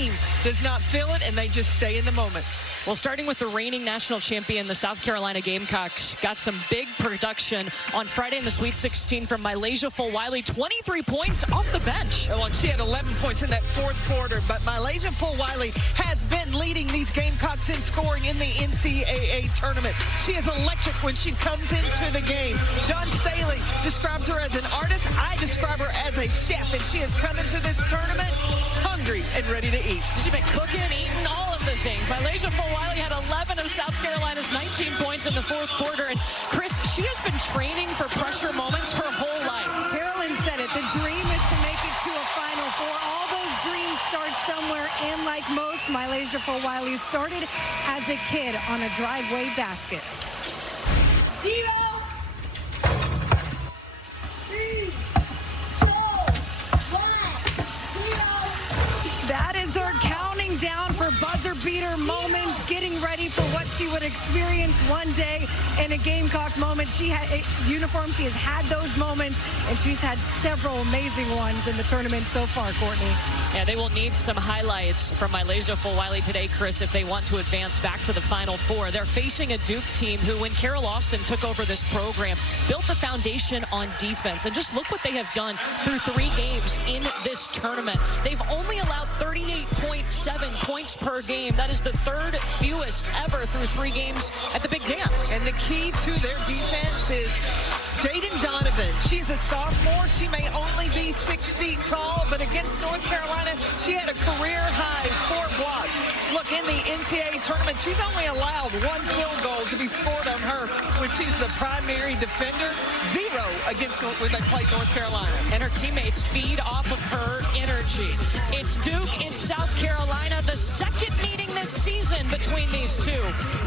team does not feel it, and they just stay in the moment. Well, starting with the reigning national champion, the South Carolina Gamecocks got some big production on Friday in the Sweet 16 from Malaysia Fulwiley, 23 points off the bench. Well, and she had 11 points in that fourth quarter, but Malaysia Fulwiley has been leading these Gamecocks in scoring in the NCAA tournament. She is electric when she comes into the game. Dawn Staley describes her as an artist. I describe her as a chef, and she has come into this tournament hungry and ready to eat. She's been cooking, eating, all of the things. Malaysia Fulwiley had 11 of South Carolina's 19 points in the fourth quarter. And Chris, she has been training for pressure moments her whole life. Carolyn said it. The dream is to make it to a Final Four. All those dreams start somewhere, and like most, Malaysia Fulwiley started as a kid on a driveway basket. 0, 3, 4, 1, 0. That is her counting down for buzzer beater moments, getting ready for what she would experience one day in a Gamecock moment. She had a uniform. She has had those moments, and she's had several amazing ones in the tournament so far, Courtney. Yeah, they will need some highlights from Malaysia Fulwiley today, Chris, if they want to advance back to the Final Four. They're facing a Duke team who, when Carol Lawson took over this program, built the foundation on defense. And just look what they have done through 3 games in this tournament. They've only allowed 38.7 points per game. That is the 3rd fewest ever through 3 games at the Big Dance. And the key to their defense is Jaden Donovan. She's a sophomore. She may only be 6 feet tall, but against North Carolina, she had a career-high 4 blocks. Look, in the NCAA tournament, she's only allowed 1 field goal to be scored on her when she's the primary defender. 0 against when they played North Carolina. And her teammates feed off of her energy. It's Duke in South Carolina, the second meeting this season between these two.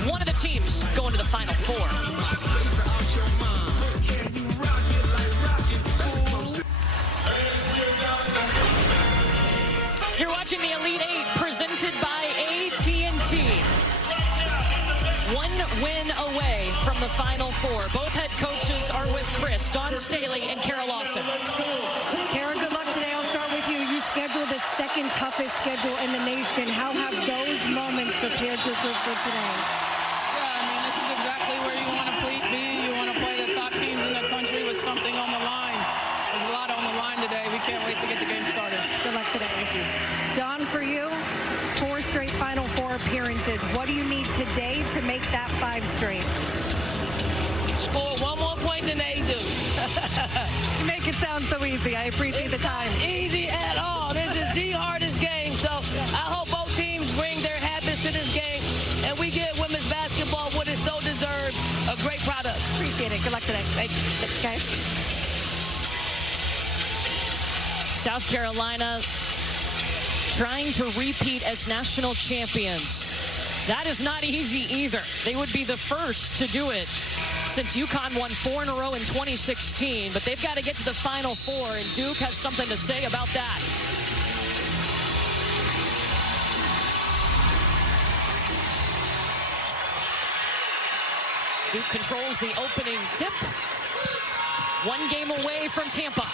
One of the teams going to the Final Four. You're watching the Elite Eight presented by AT&T. 1 win away from the Final Four. Both head coaches are with Chris, Dawn Staley, and Carol Lawson. Kara, good luck today. I'll start with you. You scheduled the 2nd toughest schedule in the nation. How have those moments prepared you for today? Yeah, I mean, this is exactly where you want to be. You want to play the top teams in the country with something on the line. There's a lot on the line today. We can't wait to get the game started. Good luck today. Thank you. Dawn, for you, 4 straight Final Four appearances. What do you need today to make that 5 straight? Score 1 more point than they do. You make it sound so easy. I appreciate the time. Not easy at all. This is the hardest game, so I hope both teams bring their habits to this game, and we give women's basketball what is so deserved, a great product. Appreciate it. Good luck today. Thank you. Okay. South Carolina trying to repeat as national champions. That is not easy either. They would be the first to do it since UConn won 4 in a row in 2016, but they've got to get to the Final Four, and Duke has something to say about that. Duke controls the opening tip. 1 game away from Tampa.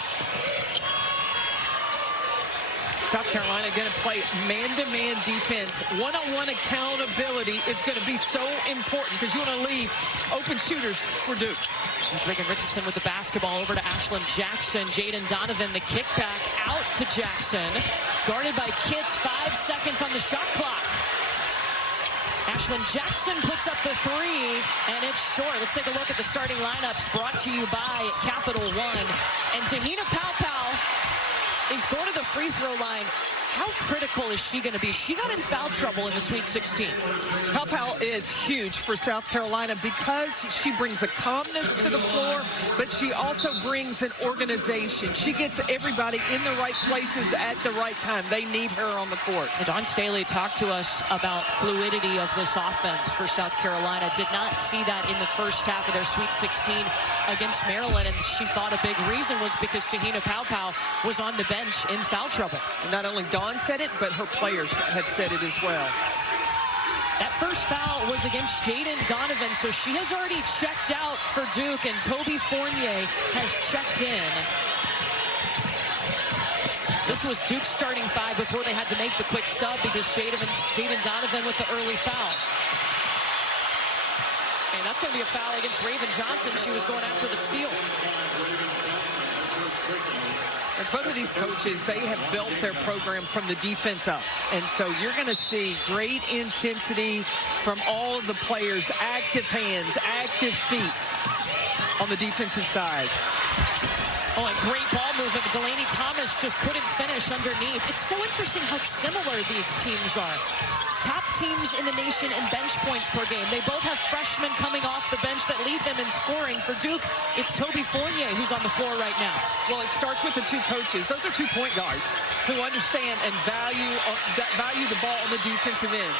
South Carolina going to play man-to-man defense. One-on-one accountability is going to be so important because you want to leave open shooters for Duke. Reagan Richardson with the basketball over to Ashlyn Jackson. Jaden Donovan, the kickback out to Jackson. Guarded by Kitts, 5 seconds on the shot clock. Ashlyn Jackson puts up the 3, and it's short. Let's take a look at the starting lineups brought to you by Capital One. And Tahina Paopao is going to the free throw line. How critical is she going to be? She got in foul trouble in the Sweet 16. Paopao is huge for South Carolina because she brings a calmness to the floor, but she also brings an organization. She gets everybody in the right places at the right time. They need her on the court. And Dawn Staley talked to us about fluidity of this offense for South Carolina. Did not see that in the first half of their Sweet 16 against Maryland, and she thought a big reason was because Tahina Paopao was on the bench in foul trouble. And not only Dawn said it, but her players have said it as well. That first foul was against Jaden Donovan, so she has already checked out for Duke, and Toby Fournier has checked in. This was Duke's starting 5 before they had to make the quick sub because Jaden Donovan with the early foul. And that's going to be a foul against Raven Johnson. She was going after the steal. And both of these coaches, they have built their program from the defense up. And so you're going to see great intensity from all of the players, active hands, active feet on the defensive side. Oh, and great ball movement, but Delaney Thomas just couldn't finish underneath. It's so interesting how similar these teams are. Top teams in the nation in bench points per game. They both have freshmen coming off the bench that lead them in scoring. For Duke, it's Toby Fournier who's on the floor right now. Well, it starts with the two coaches. Those are 2 point guards who understand and value the ball on the defensive end.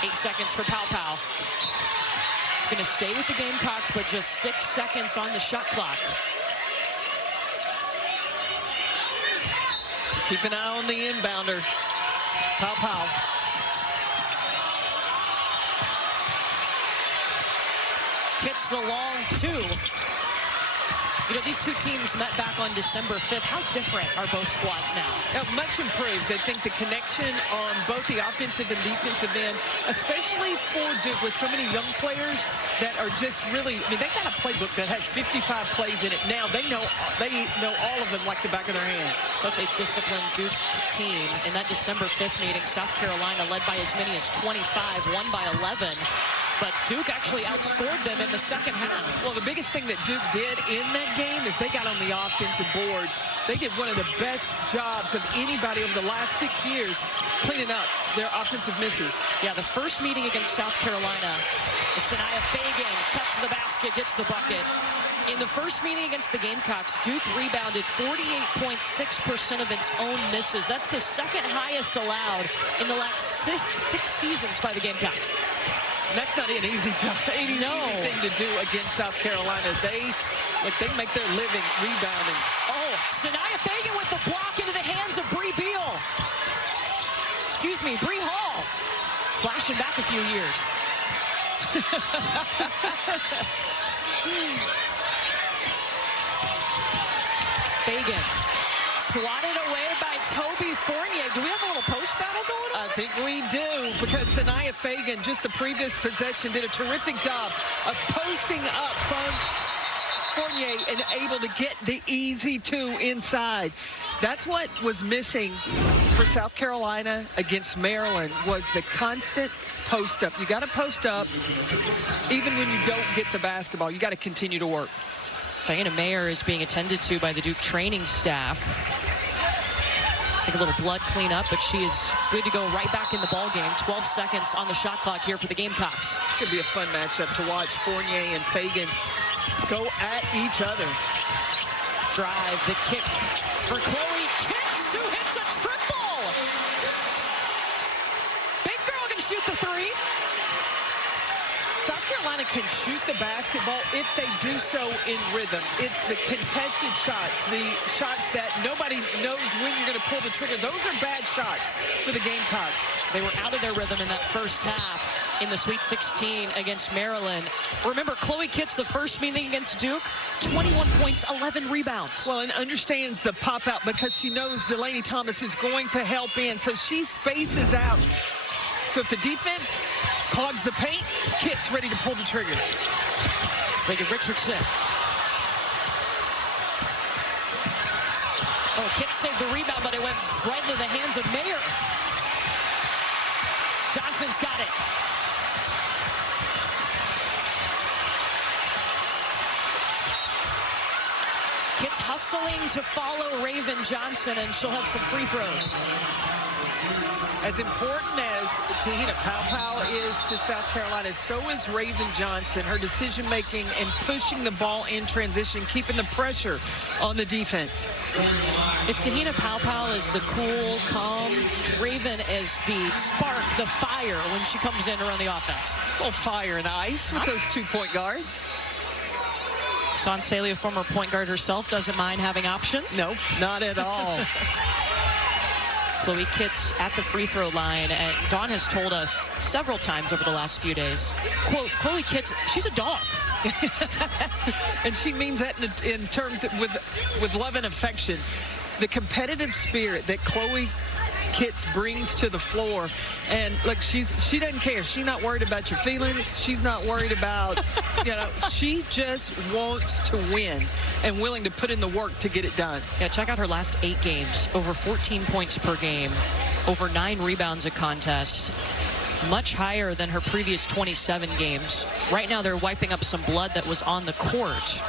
8 seconds for Pau Pau. It's going to stay with the Gamecocks, but just 6 seconds on the shot clock. Keep an eye on the inbounder. Pau Pau. Hits the long 2. You know, these two teams met back on December 5th. How different are both squads now? Much improved. I think the connection on both the offensive and defensive end, especially for Duke with so many young players that are just really, I mean, they got a playbook that has 55 plays in it. Now they know all of them like the back of their hand. Such a disciplined Duke team. In that December 5th meeting, South Carolina led by as many as 25, won by 11. But Duke actually outscored them in the second half. Well, the biggest thing that Duke did in that game is they got on the offensive boards. They did one of the best jobs of anybody over the last 6 years cleaning up their offensive misses. Yeah, the first meeting against South Carolina, Sanaya Fagan cuts to the basket, gets the bucket. In the first meeting against the Gamecocks, Duke rebounded 48.6% of its own misses. That's the second highest allowed in the last six seasons by the Gamecocks. And that's not an easy job, easy thing to do against South Carolina. They make their living rebounding. Oh, Sanaya Fagan with the block into the hands of Bree Beal. Excuse me, Bree Hall. Flashing back a few years. Fagan swatted away by Toby Fournier. Do we have a little post battle going on? I think we do, because Sanaya Fagan, just the previous possession, did a terrific job of posting up from Fournier and able to get the easy 2 inside. That's what was missing for South Carolina against Maryland, was the constant post up. You got to post up even when you don't get the basketball. You got to continue to work. Diana Mayer is being attended to by the Duke training staff. Take a little blood cleanup, but she is good to go right back in the ball game. 12 seconds on the shot clock here for the Gamecocks. It's going to be a fun matchup to watch Fournier and Fagan go at each other. Drive, the kick for Chloe Kitts, who hits a triple. Big girl can shoot the 3. South Carolina can shoot the basketball if they do so in rhythm. It's the contested shots, the shots that nobody knows when you're going to pull the trigger. Those are bad shots for the Gamecocks. They were out of their rhythm in that first half in the Sweet 16 against Maryland. Remember, Chloe Kitts, the first meeting against Duke, 21 points, 11 rebounds. Well, and understands the pop-out because she knows Delaney Thomas is going to help in, so she spaces out. So if the defense clogs the paint, Kitts ready to pull the trigger. Megan Richardson. Oh, Kitts saved the rebound, but it went right into the hands of Mayer. Johnson's got it. Kitts hustling to follow Raven Johnson, and she'll have some free throws. As important as Tahina Pau Pau is to South Carolina, so is Raven Johnson. Her decision-making and pushing the ball in transition, keeping the pressure on the defense. If Tahina Pau Pau is the cool, calm, Raven is the spark, the fire when she comes in to run the offense. A little fire and ice with those 2 point guards. Dawn Staley, a former point guard herself, doesn't mind having options. No, not at all. Chloe Kitts at the free throw line, and Dawn has told us several times over the last few days, quote, Chloe Kitts, she's a dog. And she means that in terms of with love and affection. the competitive spirit that Chloe Kitts brings to the floor, and look, she doesn't care. She's not worried about your feelings. She's not worried about, she just wants to win and willing to put in the work to get it done. Yeah, check out her last 8 games, over 14 points per game, over 9 rebounds a contest, much higher than her previous 27 games. Right now, they're wiping up some blood that was on the court.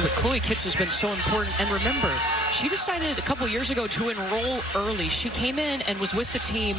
But Chloe Kitts has been so important. And remember, she decided a couple years ago to enroll early. She came in and was with the team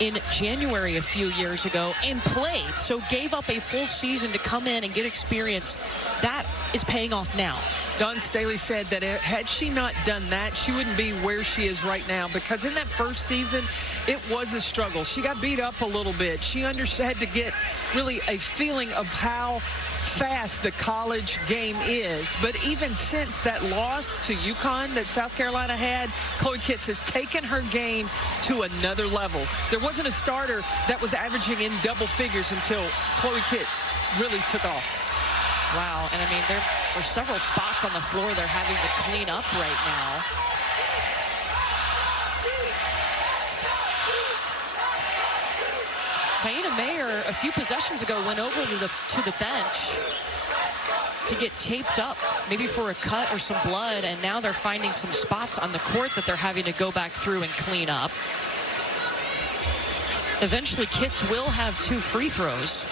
in January a few years ago and played, so gave up a full season to come in and get experience. That is paying off now. Dawn Staley said that had she not done that, she wouldn't be where she is right now, because in that first season, it was a struggle. She got beat up a little bit. She had to get really a feeling of how fast the college game is. But even since that loss to UConn that South Carolina had, Chloe Kitts has taken her game to another level. There wasn't a starter that was averaging in double figures until Chloe Kitts really took off. Wow, and I mean, there were several spots on the floor they're having to clean up right now. Taina Mayer, a few possessions ago, went over to the bench to get taped up, maybe for a cut or some blood, and now they're finding some spots on the court that they're having to go back through and clean up. Eventually, Kitts will have 2 free throws.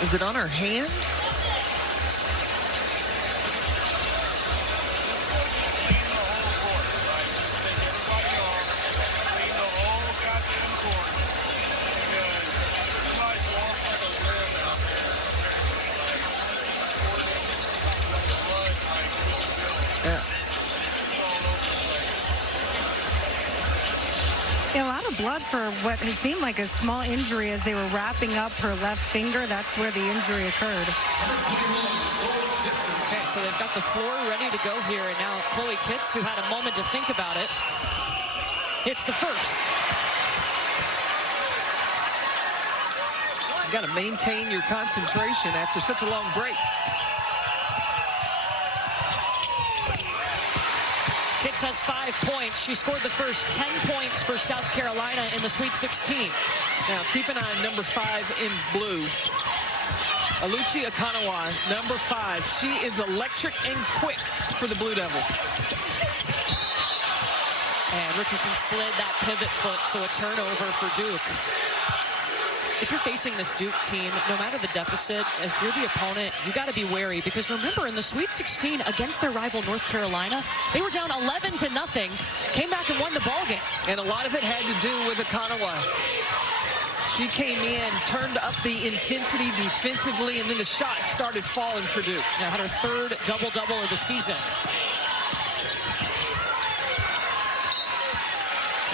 Is it on her hand? Yeah, a lot of blood for what had seemed like a small injury as they were wrapping up her left finger. That's where the injury occurred. Okay, so they've got the floor ready to go here, and now Chloe Kitts, who had a moment to think about it, hits the first. You got to maintain your concentration after such a long break. Kitts has 5 points. She scored the first 10 points for South Carolina in the Sweet 16. Now, keep an eye on number 5 in blue. Aluchi Akanawa, number 5. She is electric and quick for the Blue Devils. And Richardson slid that pivot foot, so a turnover for Duke. If you're facing this Duke team, no matter the deficit, if you're the opponent, you got to be wary, because remember, in the Sweet 16 against their rival North Carolina, they were down 11-0, came back and won the ball game. And a lot of it had to do with Akanawa. She came in, turned up the intensity defensively, and then the shots started falling for Duke. Now had her 3rd double-double of the season.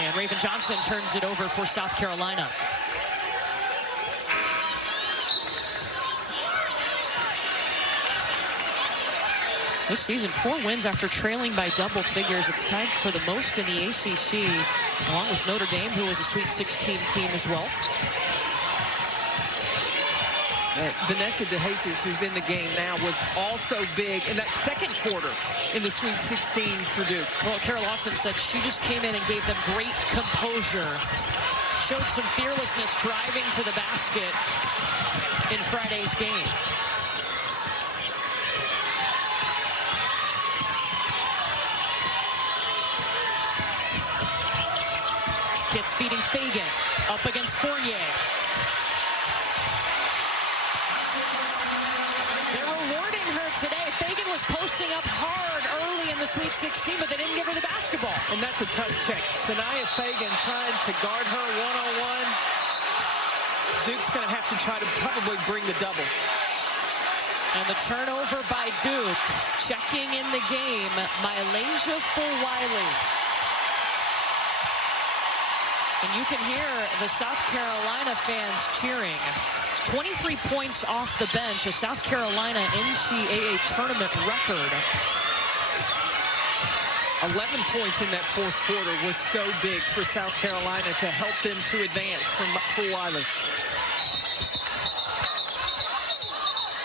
And Raven Johnson turns it over for South Carolina. This season, 4 wins after trailing by double figures. It's tied for the most in the ACC, along with Notre Dame, who was a Sweet 16 team as well. Vanessa DeJesus, who's in the game now, was also big in that second quarter in the Sweet 16 for Duke. Well, Kara Lawson said she just came in and gave them great composure. Showed some fearlessness driving to the basket in Friday's game. Kitts feeding Fagan up against Fournier. They're rewarding her today. Fagan was posting up hard early in the Sweet 16, but they didn't give her the basketball. And that's a tough check. Sanaya Fagan trying to guard her one-on-one. Duke's going to have to try to probably bring the double. And the turnover by Duke. Checking in the game, Mylasia Fulwiley. And you can hear the South Carolina fans cheering. 23 points off the bench, a South Carolina NCAA tournament record. 11 points in that fourth quarter was so big for South Carolina to help them to advance from Wiley.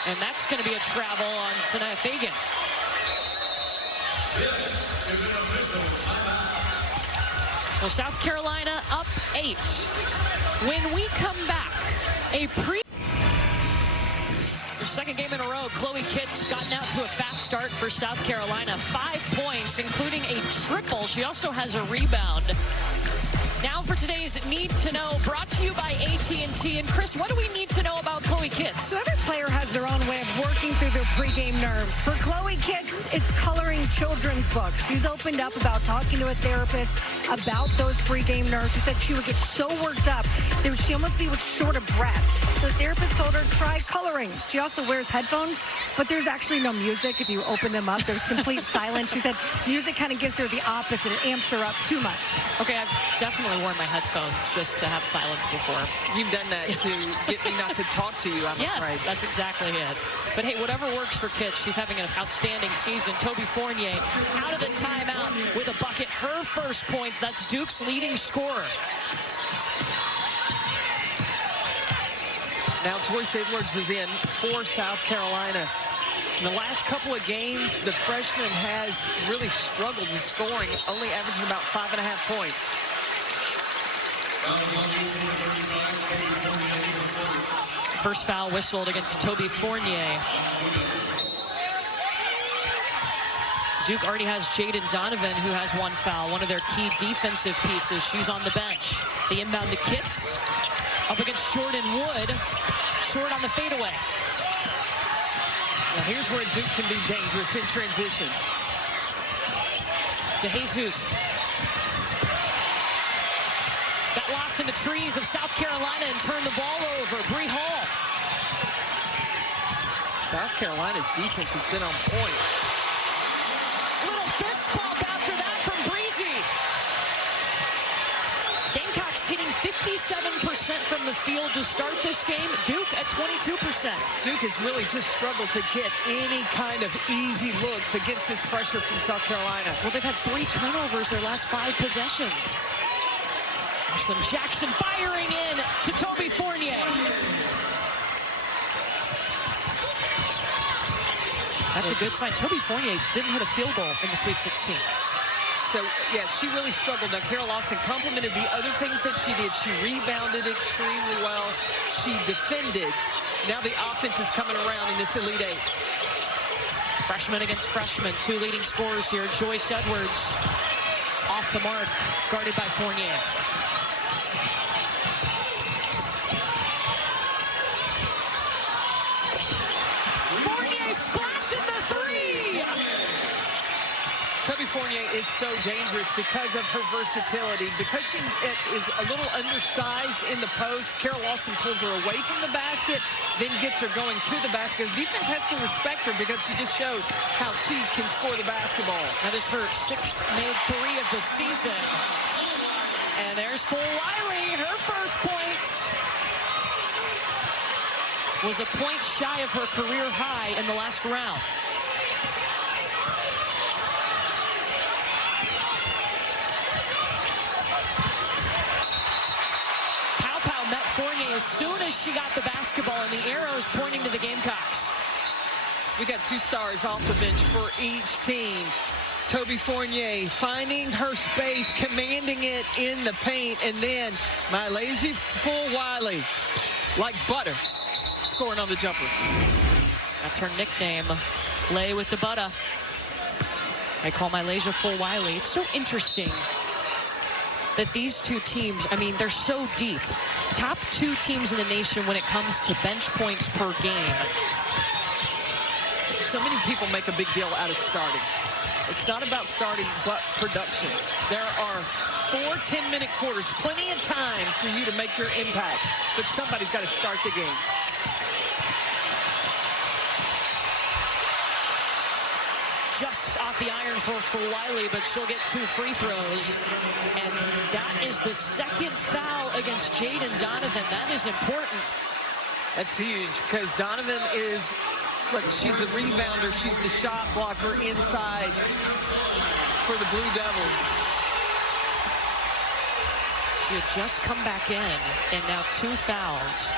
And that's going to be a travel on Sanaya Fagan. This is an official timeout. Well, South Carolina up 8. When we come back, a second game in a row, Chloe Kitts gotten out to a fast start for South Carolina. 5 points, including a triple. She also has a rebound. Now for today's Need to Know, brought to you by AT&T. And Chris, what do we need to know about Chloe Kitts? So every player has their own way of working through their pregame nerves. For Chloe Kitts, it's coloring children's books. She's opened up about talking to a therapist about those pregame nerves. She said she would get so worked up that she almost be short of breath. So the therapist told her, try coloring. She also wears headphones, but there's actually no music. If you open them up, there's complete silence. She said music kind of gives her the opposite. It amps her up too much. Okay, I've definitely worn my headphones just to have silence before. You've done that to get me not to talk to you, I'm yes, afraid. That's exactly it. But hey, whatever works for Kitts, she's having an outstanding season. Toby Fournier out of the timeout with a bucket. Her first points. That's Duke's leading scorer. Now Joyce Edwards is in for South Carolina. In the last couple of games, the freshman has really struggled in scoring, only averaging about 5.5 points. First foul whistled against Toby Fournier. Duke already has Jaden Donovan, who has 1 foul, one of their key defensive pieces. She's on the bench. The inbound to Kitts, up against Jordan Wood, short on the fadeaway. Now here's where Duke can be dangerous in transition. To Jesus. Got lost in the trees of South Carolina and turned the ball over. Bree Hall. South Carolina's defense has been on point. Little fist bump after that from Breezy. Gamecocks hitting 57% from the field to start this game. Duke at 22%. Duke has really just struggled to get any kind of easy looks against this pressure from South Carolina. Well, they've had 3 turnovers their last 5 possessions. Ashlyn Jackson firing in to Toby Fournier. That's a good sign. Toby Fournier didn't hit a field goal in the Sweet 16. So, yeah, she really struggled. Now, Carol Lawson complimented the other things that she did. She rebounded extremely well. She defended. Now the offense is coming around in this Elite Eight. Freshman against freshman. 2 leading scorers here. Joyce Edwards off the mark, guarded by Fournier. Fournier splashing the 3! Toby Fournier is so dangerous because of her versatility. Because she is a little undersized in the post, Carol Lawson pulls her away from the basket, then gets her going to the basket. Defense has to respect her because she just shows how she can score the basketball. That is her 6th made 3 of the season. And there's Full Wiley, her first points. Was a point shy of her career high in the last round. Fournier as soon as she got the basketball, and the arrows pointing to the Gamecocks. We got 2 stars off the bench for each team. Toby Fournier finding her space, commanding it in the paint, and then my lazy Full Wiley, like butter, scoring on the jumper. That's her nickname, Lay with the butter. I call my Lasia Full Wiley. It's so interesting that these 2 teams, I mean, they're so deep. Top 2 teams in the nation when it comes to bench points per game. So many people make a big deal out of starting. It's not about starting, but production. There are 4 10-minute quarters, plenty of time for you to make your impact, but somebody's got to start the game. Just off the iron for Wiley, but she'll get 2 free throws. And that is the 2nd foul against Jaden Donovan. That is important. That's huge because Donovan is, look, she's a rebounder. She's the shot blocker inside. for the Blue Devils. She had just come back in, and now 2 fouls.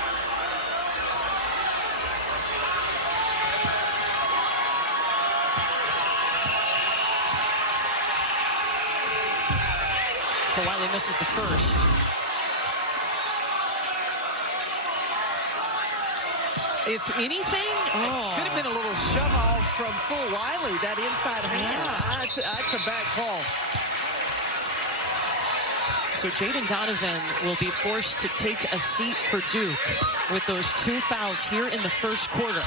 Wiley misses the first. If anything, it could have been a little shove-off from Full Wiley, that inside hand. That's a bad call. So Jaden Donovan will be forced to take a seat for Duke with those 2 fouls here in the first quarter.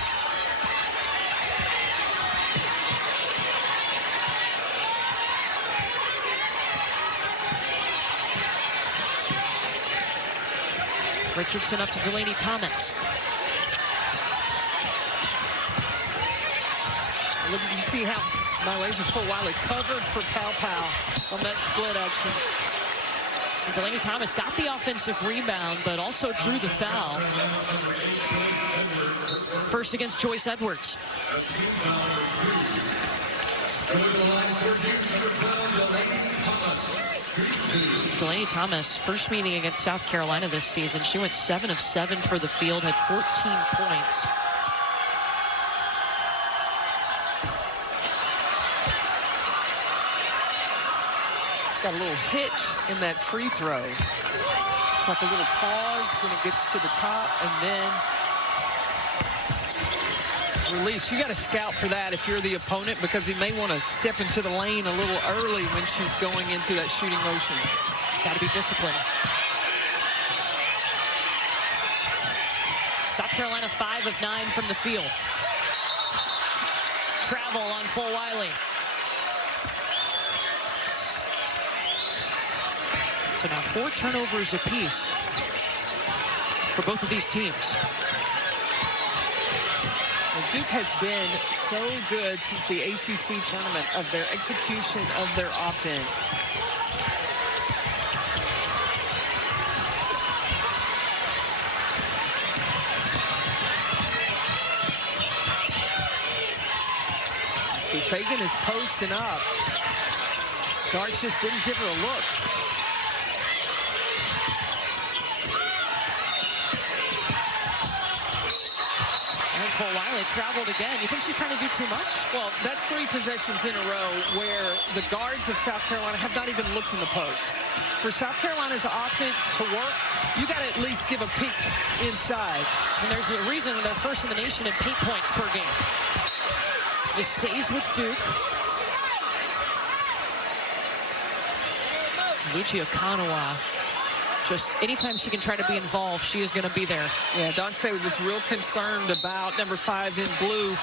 Richardson up to Delaney Thomas. Look, you see how Malaysia Full Wiley covered for Pow on that split action. And Delaney Thomas got the offensive rebound, but also drew the foul. First against Joyce Edwards. Delaney Thomas, first meeting against South Carolina this season. She went 7 of 7 for the field, had 14 points. It's got a little hitch in that free throw. It's like a little pause when it gets to the top, and then release. You got to scout for that if you're the opponent, because he may want to step into the lane a little early when she's going into that shooting motion. Got to be disciplined. South Carolina 5 of 9 from the field. Travel on Full Wiley. So now 4 turnovers apiece for both of these teams. Duke has been so good since the ACC tournament of their execution of their offense. See, Fagan is posting up. Darts just didn't give her a look. Full Wiley traveled again. You think she's trying to do too much? Well, that's 3 possessions in a row where the guards of South Carolina have not even looked in the post. For South Carolina's offense to work, you got to at least give a peek inside. And there's a reason they're first in the nation in paint points per game. This stays with Duke. Lucia Kanawa. Just anytime she can try to be involved, she is going to be there. Yeah, Donce was real concerned about number 5 in blue.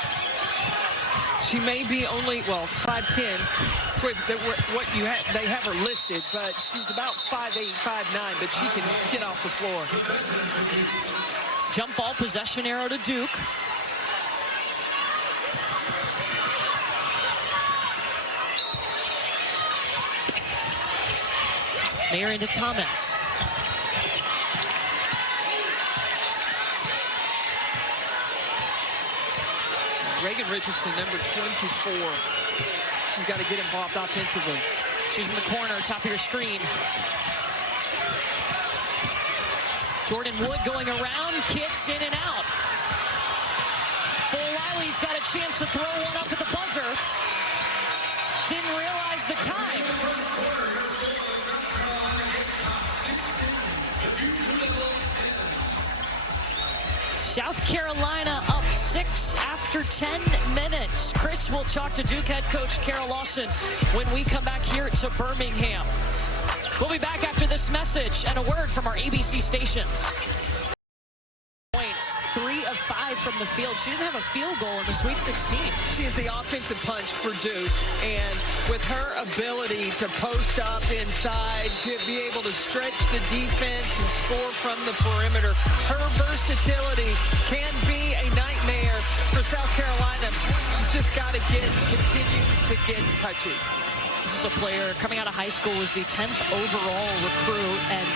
She may be only, well, 5'10". That's what you have, they have her listed, but she's about 5'8", 5'9", but she can get off the floor. Jump ball possession arrow to Duke. Mayer into Thomas. Reagan Richardson, number 24. She's got to get involved offensively. She's in the corner, top of your screen. Jordan Wood going around, kicks in and out. Full Wiley's got a chance to throw one up at the buzzer. Didn't realize the time. South Carolina up 6 after 10 minutes. Chris will talk to Duke head coach Carol Lawson when we come back here to Birmingham. We'll be back after this message and a word from our ABC stations. Points, 3 of 5 from the field. She didn't have a field goal in the Sweet 16. She is the offensive punch for Duke, and with her ability to post up inside, to be able to stretch the defense and score from the perimeter, her versatility can be a nightmare for South Carolina. She's just got to continue to get touches. This is a player coming out of high school, was the 10th overall recruit, and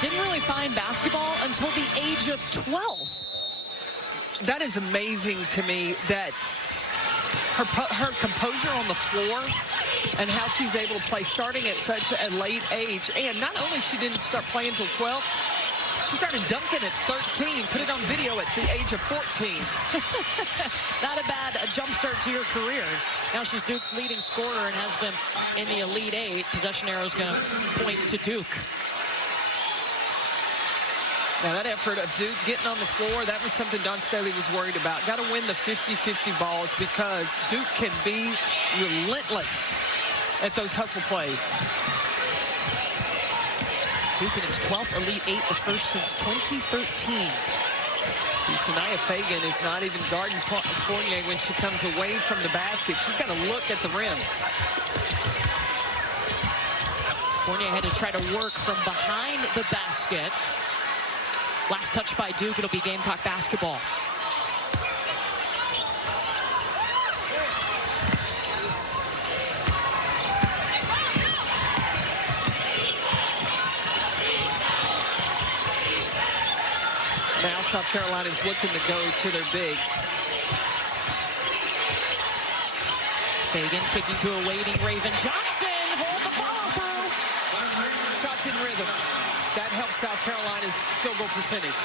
didn't really find basketball until the age of 12. That is amazing to me, that her composure on the floor and how she's able to play starting at such a late age. And not only she didn't start playing until 12, she started dunking at 13, put it on video at the age of 14. Not a bad jump start to your career. Now she's Duke's leading scorer and has them in the Elite Eight. Possession arrow is going to point to Duke. Now that effort of Duke getting on the floor, that was something Don Staley was worried about. Got to win the 50-50 balls because Duke can be relentless at those hustle plays. Duke in its 12th Elite Eight, the first since 2013. See, Sanaya Fagan is not even guarding Fournier when she comes away from the basket. She's got to look at the rim. Fournier had to try to work from behind the basket. Last touch by Duke, it'll be Gamecock basketball. Now South Carolina's looking to go to their bigs. Fagan kicking to a waiting Raven Johnson. Hold the follow through. Shots in rhythm. That helps South Carolina's field goal percentage.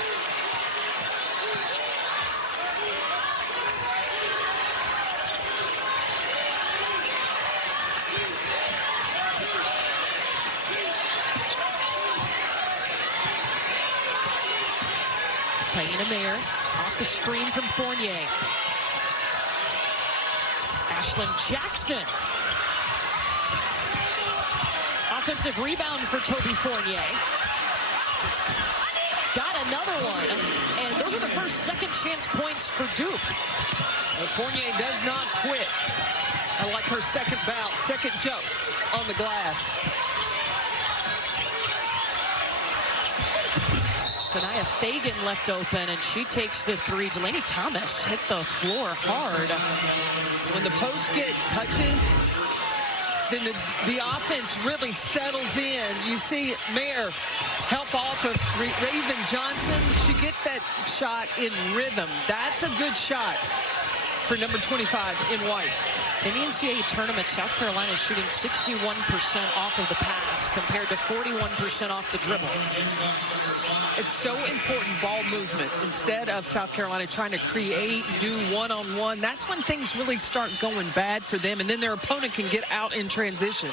Taina Mayer off the screen from Fournier. Ashlyn Jackson. Offensive rebound for Toby Fournier. Got another one. And those are the first second chance points for Duke. Fournier does not quit. I like her second bounce, second jump on the glass. Sanaya Fagan left open, and she takes the three. Delaney Thomas hit the floor hard. When the post get touches, then the offense really settles in. You see Mayer help off of Raven Johnson. She gets that shot in rhythm. That's a good shot for number 25 in white. In the NCAA tournament, South Carolina is shooting 61% off of the pass compared to 41% off the dribble. It's so important, ball movement. Instead of South Carolina trying to create, do one-on-one, that's when things really start going bad for them, and then their opponent can get out in transition.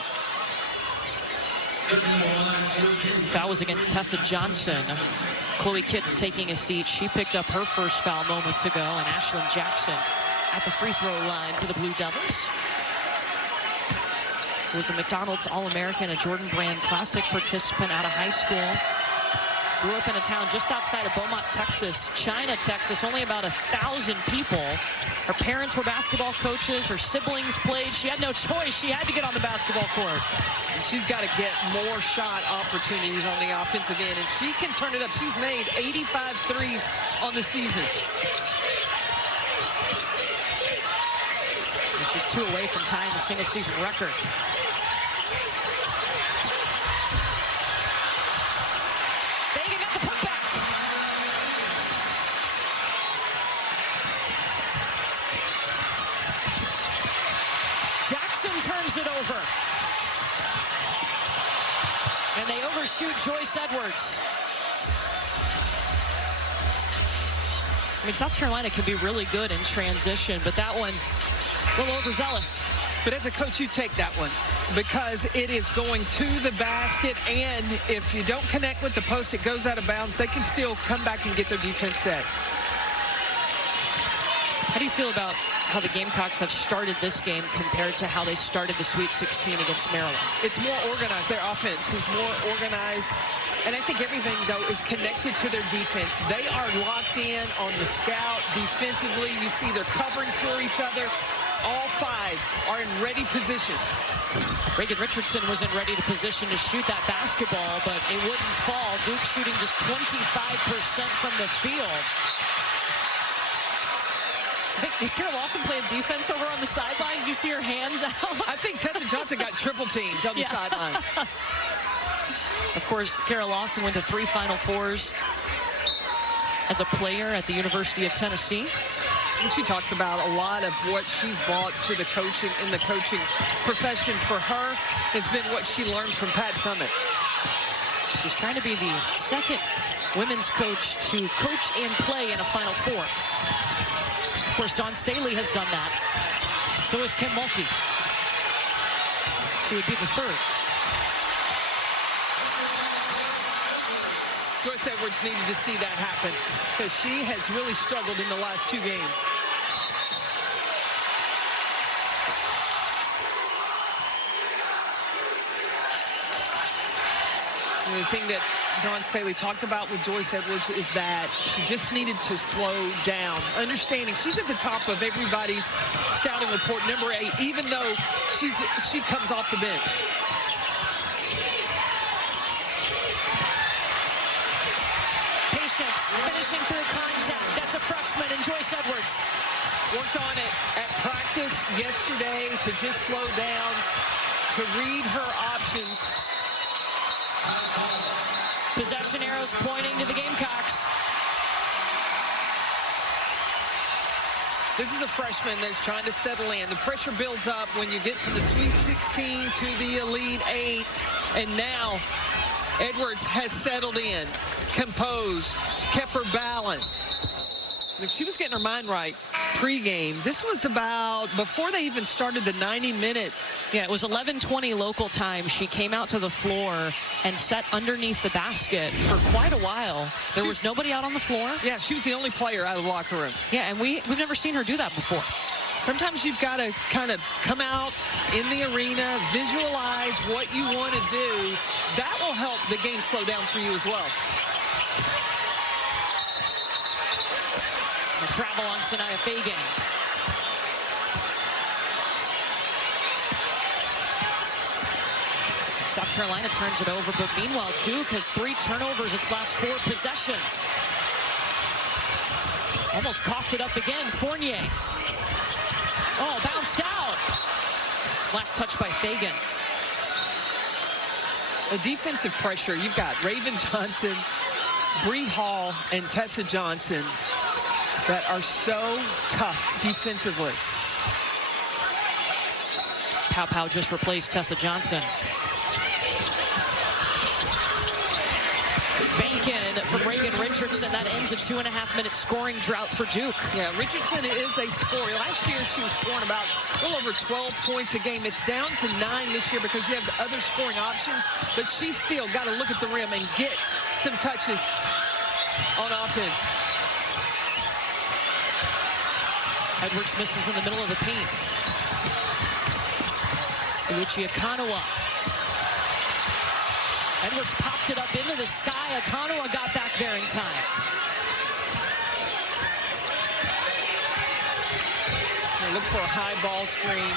Foul was against Tessa Johnson. Chloe Kitts taking a seat. She picked up her first foul moments ago, and Ashlyn Jackson at the free throw line for the Blue Devils. Who was a McDonald's All-American, a Jordan Brand Classic participant out of high school. Grew up in a town just outside of Beaumont, Texas, China, Texas, only about 1,000 people. Her parents were basketball coaches. Her siblings played. She had no choice. She had to get on the basketball court. And she's got to get more shot opportunities on the offensive end, and she can turn it up. She's made 85 threes on the season. And she's 2 away from tying the single season record. Fagan got the putback. Jackson turns it over. And they overshoot Joyce Edwards. I mean, South Carolina can be really good in transition, but that one, a little overzealous. But as a coach, you take that one because it is going to the basket, and if you don't connect with the post, it goes out of bounds. They can still come back and get their defense set. How do you feel about how the Gamecocks have started this game compared to how they started the Sweet 16 against Maryland? It's more organized. Their offense is more organized. And I think everything, though, is connected to their defense. They are locked in on the scout defensively. You see they're covering for each other. All 5 are in ready position. Reagan Richardson wasn't ready to position to shoot that basketball, but it wouldn't fall. Duke shooting just 25% from the field. I think, was Kara Lawson playing defense over on the sideline? Did you see her hands out? I think Tessa Johnson got triple teamed on the sideline. Of course, Kara Lawson went to 3 Final Fours as a player at the University of Tennessee. And she talks about a lot of what she's brought to the coaching in the coaching profession for her has been what she learned from Pat Summitt. She's trying to be the second women's coach to coach and play in a Final Four. Of course, Dawn Staley has done that. So is Kim Mulkey. She would be the third. Joyce Edwards needed to see that happen because she has really struggled in the last 2 games. And the thing that Dawn Staley talked about with Joyce Edwards is that she just needed to slow down. Understanding she's at the top of everybody's scouting report, number 8, even though she comes off the bench. Patience, finishing through contact. That's a freshman in Joyce Edwards. Worked on it at practice yesterday to just slow down, to read her options. Possession arrows pointing to the Gamecocks. This is a freshman that's trying to settle in. The pressure builds up when you get from the Sweet 16 to the Elite 8. And now Edwards has settled in, composed, kept her balance. If she was getting her mind right pregame, this was about before they even started the 90-minute. Yeah, it was 11:20 local time. She came out to the floor and sat underneath the basket for quite a while. There was nobody out on the floor. Yeah, she was the only player out of the locker room. Yeah, and we've never seen her do that before. Sometimes you've got to kind of come out in the arena, visualize what you want to do. That will help the game slow down for you as well. The travel on Sanaya Fagan. South Carolina turns it over, but meanwhile, Duke has 3 turnovers its last 4 possessions. Almost coughed it up again. Fournier. Oh, bounced out. Last touch by Fagan. The defensive pressure, you've got Raven Johnson, Bree Hall, and Tessa Johnson that are so tough defensively. Pow Pow just replaced Tessa Johnson. Bankin from Reagan Richardson. That ends a 2.5-minute scoring drought for Duke. Yeah, Richardson is a scorer. Last year she was scoring about a little over 12 points a game. It's down to 9 this year because you have the other scoring options, but she's still got to look at the rim and get some touches on offense. Edwards misses in the middle of the paint. Lucia Kanawa. Edwards popped it up into the sky. Kanawa got back there in time. Look for a high ball screen.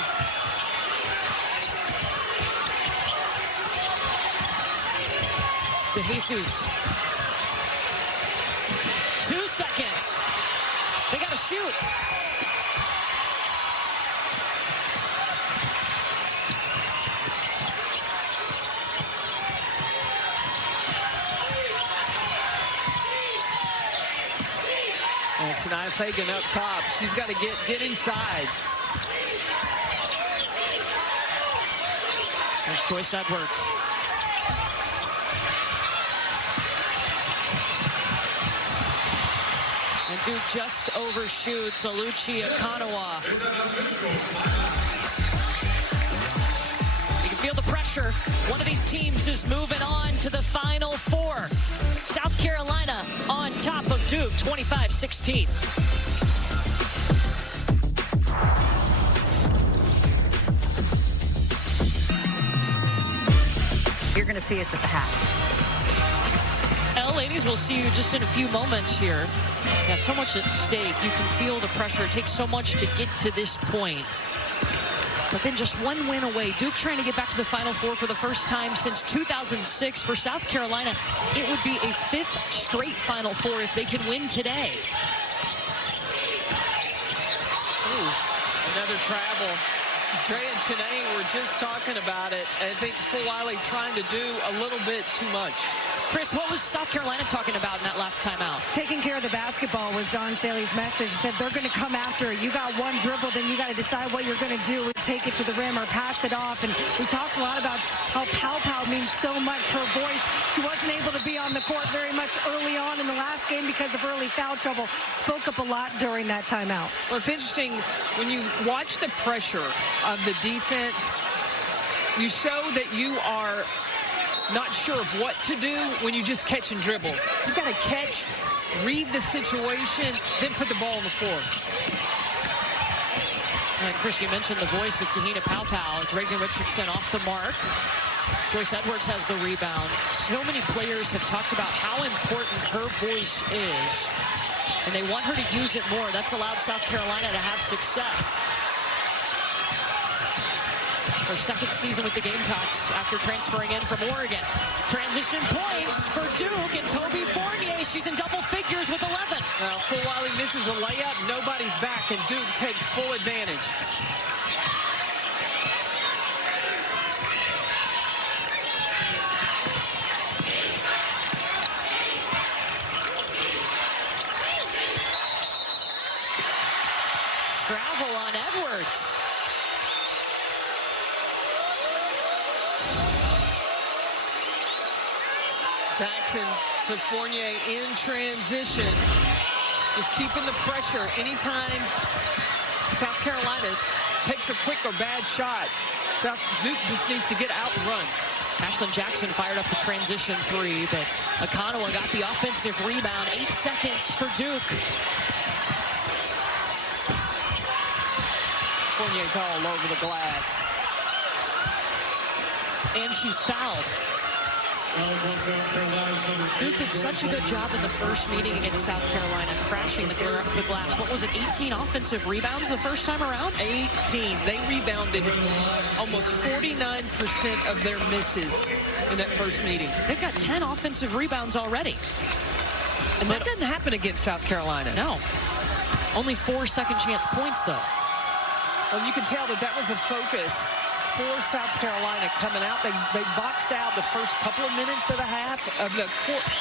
To Jesus. 2 seconds. They got to shoot. And Sanaya Fagan up top. She's got to get inside. There's Joyce Edwards. And Duke just overshoots Lucia Kanawa. You can feel the pressure. One of these teams is moving on to the Final Four. South Carolina on top of Duke, 25-16. You're going to see us at the half. Ladies, we'll see you just in a few moments here. Yeah, so much at stake. You can feel the pressure. It takes so much to get to this point. But then just one win away. Duke trying to get back to the Final Four for the first time since 2006. For South Carolina, it would be a 5th straight Final Four if they can win today. Ooh, another travel. Dre and Chene were just talking about it. I think Fulwiley trying to do a little bit too much. Chris, what was South Carolina talking about in that last timeout? Taking care of the basketball was Don Staley's message. He said they're going to come after it. You got one dribble, then you got to decide what you're going to do. Take it to the rim or pass it off. And we talked a lot about how pow-pow means so much. Her voice, she wasn't able to be on the court very much early on in the last game because of early foul trouble. Spoke up a lot during that timeout. Well, it's interesting when you watch the pressure of the defense, you show that you are not sure of what to do when you just catch and dribble. You've got to catch, read the situation, then put the ball on the floor. Chris, you mentioned the voice of Tahina Pow-Pow. It's Reagan Richardson off the mark. Joyce Edwards has the rebound. So many players have talked about how important her voice is, and they want her to use it more. That's allowed South Carolina to have success. Her second season with the Gamecocks after transferring in from Oregon. Transition points for Duke and Toby Fournier. She's in double figures with 11. Now, Fulwiley misses a layup. Nobody's back, and Duke takes full advantage. Travel on Edwards. Jackson to Fournier in transition. Just keeping the pressure. Anytime South Carolina takes a quick or bad shot, Duke just needs to get out and run. Ashlyn Jackson fired up the transition three, but Akanawa got the offensive rebound. 8 seconds for Duke. Fournier's all over the glass. And she's fouled. Duke did such a good job in the first meeting against South Carolina, crashing the glass. What was it, 18 offensive rebounds the first time around? 18. They rebounded almost 49% of their misses in that first meeting. They've got 10 offensive rebounds already. And that doesn't happen against South Carolina. No. Only 4 second chance points, though. Well, you can tell that was a focus for South Carolina coming out. They boxed out the first couple of minutes of the half, of the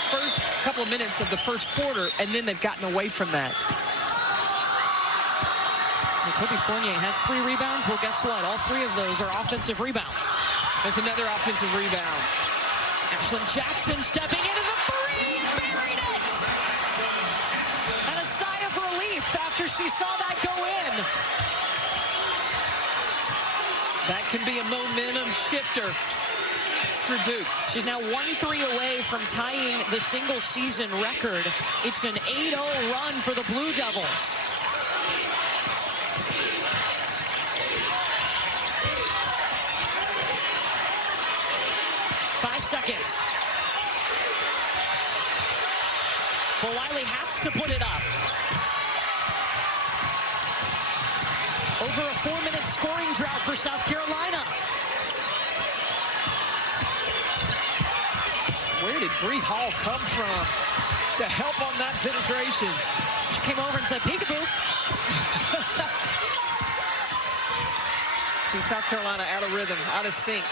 first couple of minutes of the first quarter, and then they've gotten away from that. Well, Toby Fournier has 3 rebounds. Well, guess what? All 3 of those are offensive rebounds. There's another offensive rebound. Ashlyn Jackson stepping into the three, buried it! And a sigh of relief after she saw that go in. That can be a momentum shifter for Duke. She's now 1-3 away from tying the single season record. It's an 8-0 run for the Blue Devils. Five seconds. Fulwiley has to put it up. Over a 4-minute scoring drought for South Carolina. Where did Bree Hall come from to help on that penetration? She came over and said, peekaboo. See South Carolina out of rhythm, out of sync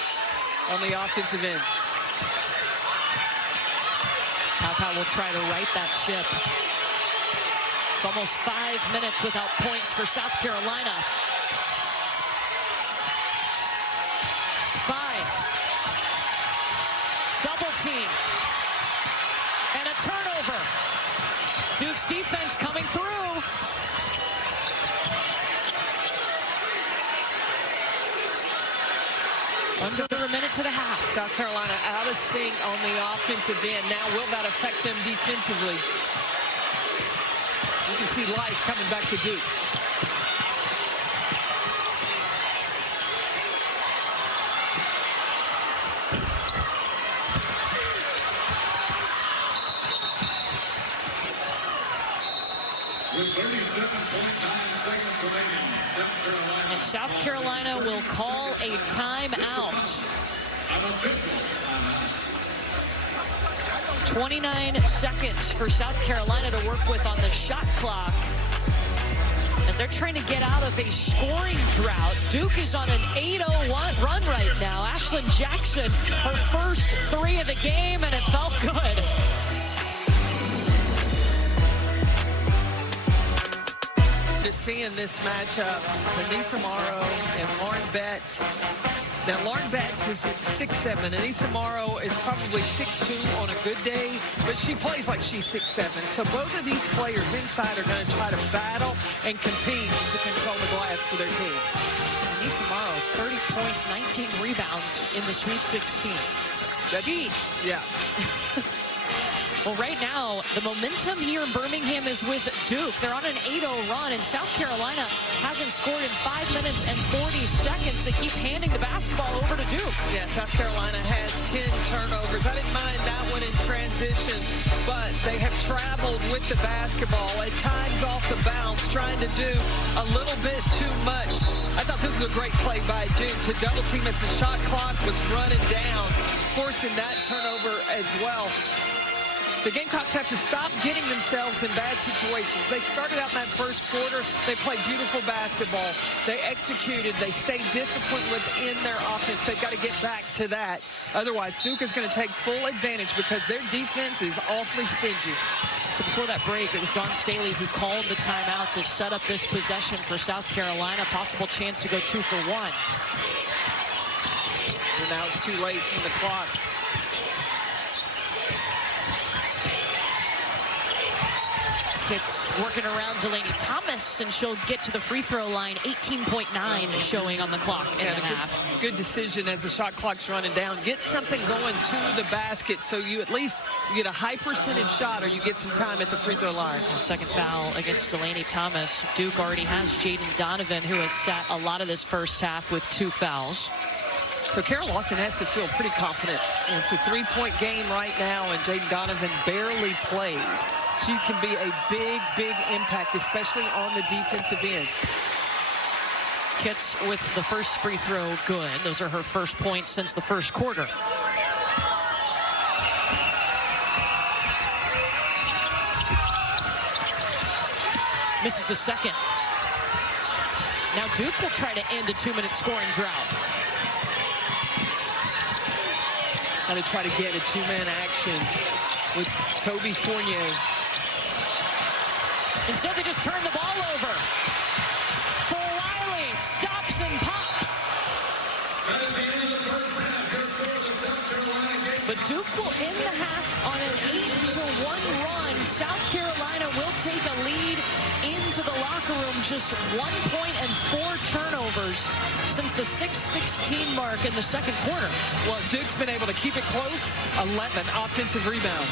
on the offensive end. Pow-Pow will try to right that ship. It's almost 5 minutes without points for South Carolina. 5. Double team. And a turnover. Duke's defense coming through. Under a minute to the half. South Carolina out of sync on the offensive end. Now, will that affect them defensively? You can see life coming back to Duke. With 37.9 seconds remaining, South Carolina. And South Carolina will call a timeout. An official timeout. 29 seconds for South Carolina to work with on the shot clock. as they're trying to get out of a scoring drought. Duke is on an 8-0 run right now. Ashlyn Jackson, her first 3 of the game, and it felt good. Just seeing this matchup, Anissa Morrow and Lauren Betts. Now, Lauren Betts is 6'7". Anissa Morrow is probably 6'2" on a good day, but she plays like she's 6'7". So both of these players inside are going to try to battle and compete to control the glass for their team. Anissa Morrow, 30 points, 19 rebounds in the Sweet 16. Jeez. Yeah. Well, right now, the momentum here in Birmingham is with Duke. They're on an 8-0 run, and South Carolina hasn't scored in 5 minutes and 40 seconds. They keep handing the basketball over to Duke. Yeah, South Carolina has 10 turnovers. I didn't mind that one in transition, but they have traveled with the basketball at times off the bounce, trying to do a little bit too much. I thought this was a great play by Duke to double team as the shot clock was running down, forcing that turnover as well. The Gamecocks have to stop getting themselves in bad situations. They started out in that first quarter. They played beautiful basketball. They executed. They stayed disciplined within their offense. They've got to get back to that. Otherwise, Duke is going to take full advantage because their defense is awfully stingy. So before that break, it was Dawn Staley who called the timeout to set up this possession for South Carolina. Possible chance to go 2 for 1. And now it's too late in the clock. It's working around Delaney Thomas, and she'll get to the free throw line. 18.9 showing on the clock in a half. Good decision as the shot clock's running down. Get something going to the basket so you at least get a high percentage shot or you get some time at the free throw line. Second foul against Delaney Thomas. Duke already has Jaden Donovan, who has sat a lot of this first half with 2 fouls. So Carol Lawson has to feel pretty confident. It's a 3-point game right now, and Jaden Donovan barely played. She can be a big, big impact, especially on the defensive end. Kitts with the first free throw good. Those are her first points since the first quarter. Misses the second. Now Duke will try to end a 2-minute scoring drought. Now they try to get a 2-man action with Toby Fournier. Instead, they just turn the ball over. For Wiley, stops and pops. That is the end of the first half. Your score, the South Carolina Gamecocks. But Duke will end the half on an 8-1 run. South Carolina will take a lead into the locker room. Just 1 point and 4 turnovers since the 6:16 mark in the second quarter. Well, Duke's been able to keep it close. 11 offensive rebounds.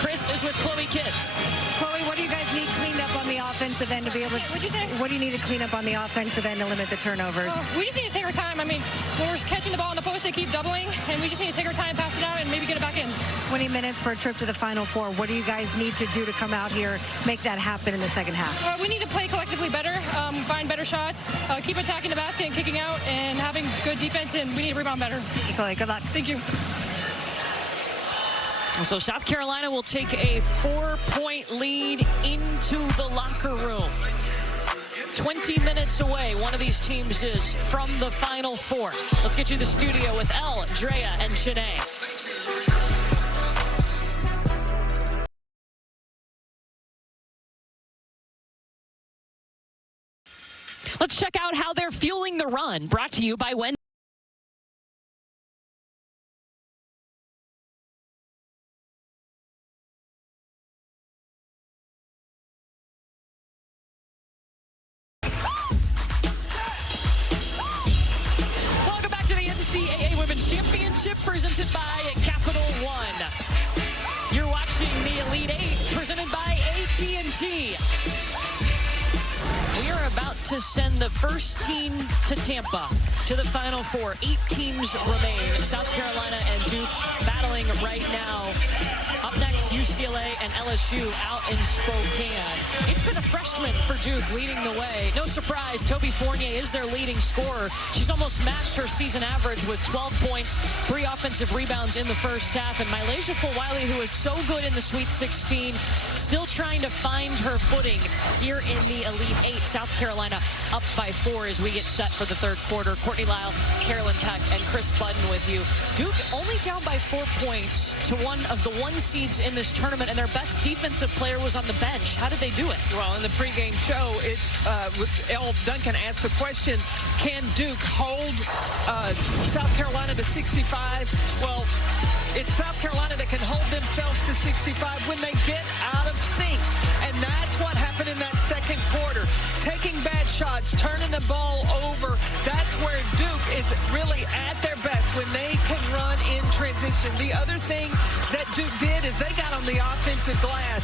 Chris is with Chloe Kitts. Chloe, what do you guys need cleaned up on the offensive end to be able to... What'd you say? What do you need to clean up on the offensive end to limit the turnovers? We just need to take our time. I mean, when we're catching the ball in the post, they keep doubling, and we just need to take our time, pass it out, and maybe get it back in. 20 minutes for a trip to the Final Four. What do you guys need to do to come out here, make that happen in the second half? We need to play collectively better, find better shots, keep attacking the basket and kicking out, and having good defense, and we need to rebound better. Chloe, good luck. Thank you. So South Carolina will take a 4-point lead into the locker room. 20 minutes away, one of these teams is from the Final Four. Let's get you to the studio with Elle, Drea, and Shanae. Let's check out how they're fueling the run. Brought to you by Wendy's. Welcome back to the NCAA Women's Championship presented by Capital One. You're watching the Elite Eight presented by AT&T. We are about to send the first team to Tampa to the Final Four. 8 teams remain. South Carolina and Duke battling right now. Up next, UCLA and LSU out in Spokane. It's been a fresh Coleman for Duke leading the way. No surprise, Toby Fournier is their leading scorer. She's almost matched her season average with 12 points, 3 offensive rebounds in the first half. And Mylasia Fulwiley, who is so good in the Sweet 16, still trying to find her footing here in the Elite 8. South Carolina up by 4 as we get set for the third quarter. Courtney Lyle, Carolyn Peck, and Chris Budden with you. Duke only down by 4 points to one of the 1 seeds in this tournament, and their best defensive player was on the bench. How did they do it? Well, in the pregame show, Elle Duncan asked the question, can Duke hold South Carolina to 65? Well, it's South Carolina that can hold themselves to 65 when they get out of sync. And that's what happened in that second quarter. Taking bad shots, turning the ball over. That's where Duke is really at their best, when they can run in transition. The other thing that Duke did is they got on the offensive glass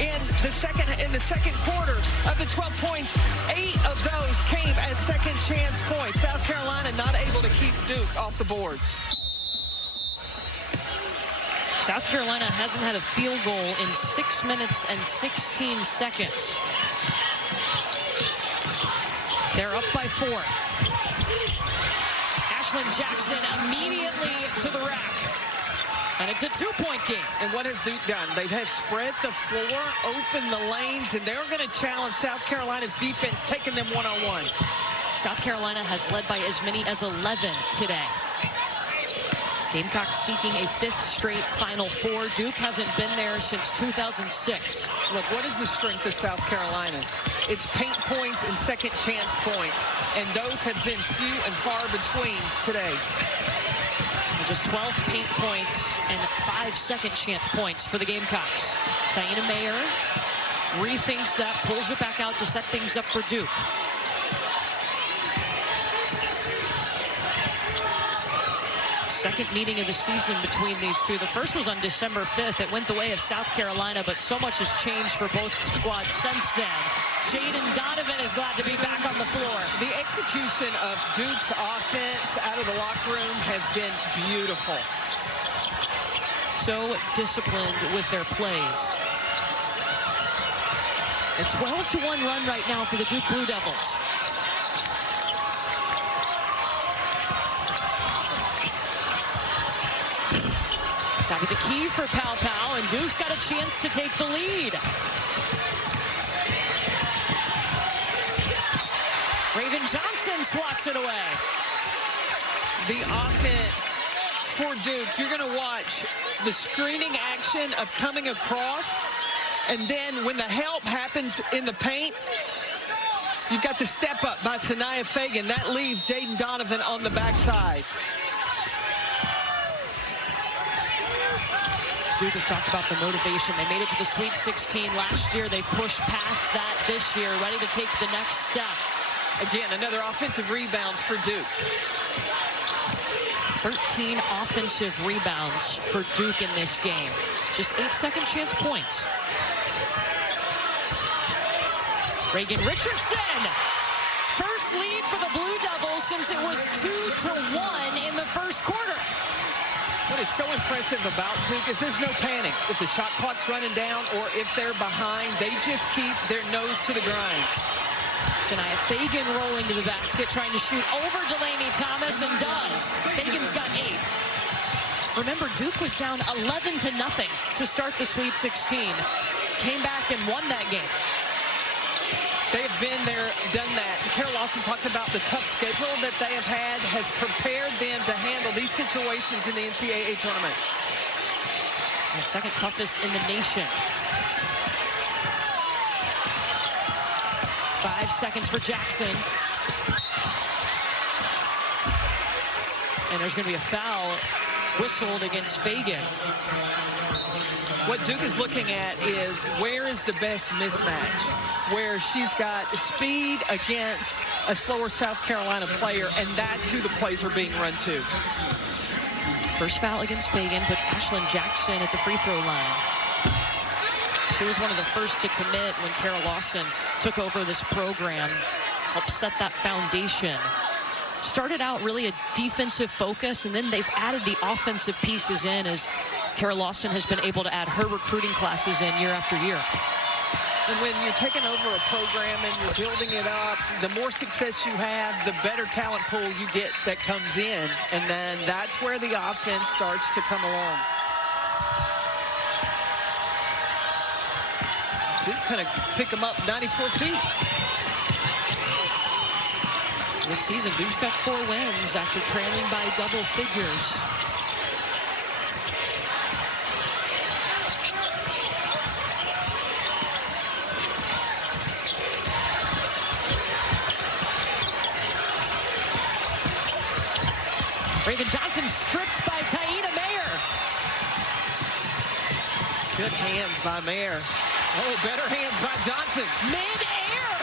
in the second quarter. Of the 12 points, 8 of those came as second chance points. South Carolina not able to keep Duke off the board. South Carolina hasn't had a field goal in 6 minutes and 16 seconds. They're up by 4. Ashlyn Jackson immediately to the rack. And it's a 2-point game. And what has Duke done? They have spread the floor, opened the lanes, and they're going to challenge South Carolina's defense, taking them one-on-one. South Carolina has led by as many as 11 today. Gamecocks seeking a 5th straight Final Four. Duke hasn't been there since 2006. Look, what is the strength of South Carolina? It's paint points and second chance points, and those have been few and far between today. Just 12 paint points and 5 second chance points for the Gamecocks. Taina Mayer rethinks that, pulls it back out to set things up for Duke. Second meeting of the season between these two. The first was on December 5th. It went the way of South Carolina, but so much has changed for both squads since then. Jaden Donovan is glad to be back on the floor. The execution of Duke's offense out of the locker room has been beautiful. So disciplined with their plays. A 12-1 run right now for the Duke Blue Devils. Tapping the key for Pow Pow, and Duke's got a chance to take the lead. Raven Johnson swats it away. The offense for Duke, you're going to watch the screening action of coming across, and then when the help happens in the paint, you've got the step up by Sanaya Fagan. That leaves Jaden Donovan on the backside. Duke has talked about the motivation. They made it to the Sweet 16 last year. They pushed past that this year, ready to take the next step. Again, another offensive rebound for Duke. 13 offensive rebounds for Duke in this game. Just 8 second chance points. Reagan Richardson. First lead for the Blue Devils since it was 2-1 in the first quarter. What is so impressive about Duke is there's no panic. If the shot clock's running down or if they're behind, they just keep their nose to the grind. Sanaya Fagan rolling to the basket, trying to shoot over Delaney Thomas, and does. Fagan's got 8. Remember, Duke was down 11-0 to start the Sweet 16. Came back and won that game. They have been there, done that. Carol Lawson talked about the tough schedule that they have had, has prepared them to handle these situations in the NCAA tournament. The second toughest in the nation. 5 seconds for Jackson. And there's going to be a foul whistled against Fagan. What Duke is looking at is where is the best mismatch, where she's got speed against a slower South Carolina player, and that's who the plays are being run to. First foul against Fagan puts Ashlyn Jackson at the free throw line. She was one of the first to commit when Carol Lawson took over this program, helped set that foundation. Started out really a defensive focus, and then they've added the offensive pieces in as Carol Lawson has been able to add her recruiting classes in year after year. And when you're taking over a program and you're building it up, the more success you have, the better talent pool you get that comes in. And then that's where the offense starts to come along. Duke kind of pick them up 94 feet. This season, Duke's got 4 wins after trailing by double figures. Raven Johnson stripped by Taina Mayer. Good hands by Mayer. Oh, better hands by Johnson. Mid-air.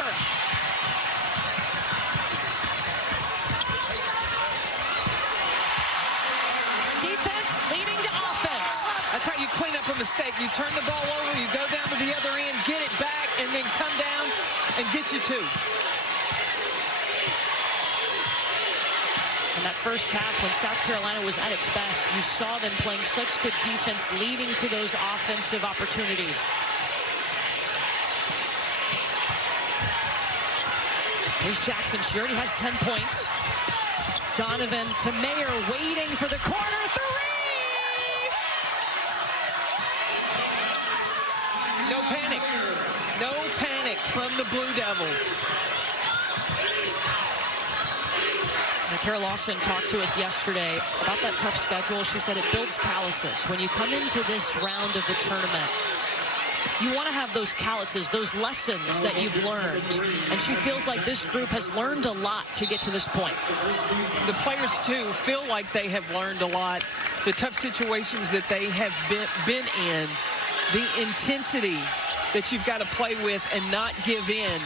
Defense leading to offense. That's how you clean up a mistake. You turn the ball over, you go down to the other end, get it back, and then come down and get you 2. In that first half, when South Carolina was at its best, you saw them playing such good defense, leading to those offensive opportunities. Here's Jackson. She already has 10 points. Donovan to Mayer, waiting for the corner 3! No panic. No panic from the Blue Devils. Kara Lawson talked to us yesterday about that tough schedule. She said it builds calluses. When you come into this round of the tournament, you want to have those calluses, those lessons that you've learned. And she feels like this group has learned a lot to get to this point. The players, too, feel like they have learned a lot. The tough situations that they have been in, the intensity that you've got to play with and not give in.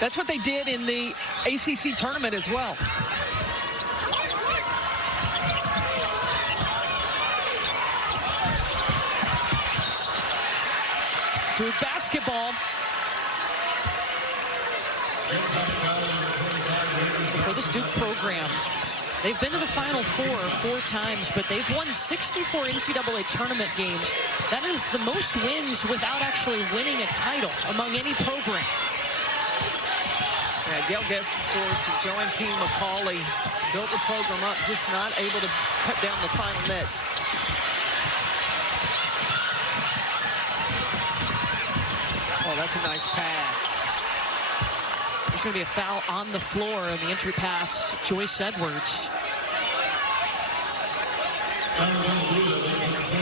That's what they did in the ACC tournament as well. Duke basketball. For this Duke program, they've been to the Final Four 4 times, but they've won 64 NCAA tournament games. That is the most wins without actually winning a title among any program. Yeah, Gail Guest, of course, and Joanne P. McCauley built the program up, just not able to cut down the final nets. Oh, that's a nice pass. There's going to be a foul on the floor in the entry pass, Joyce Edwards.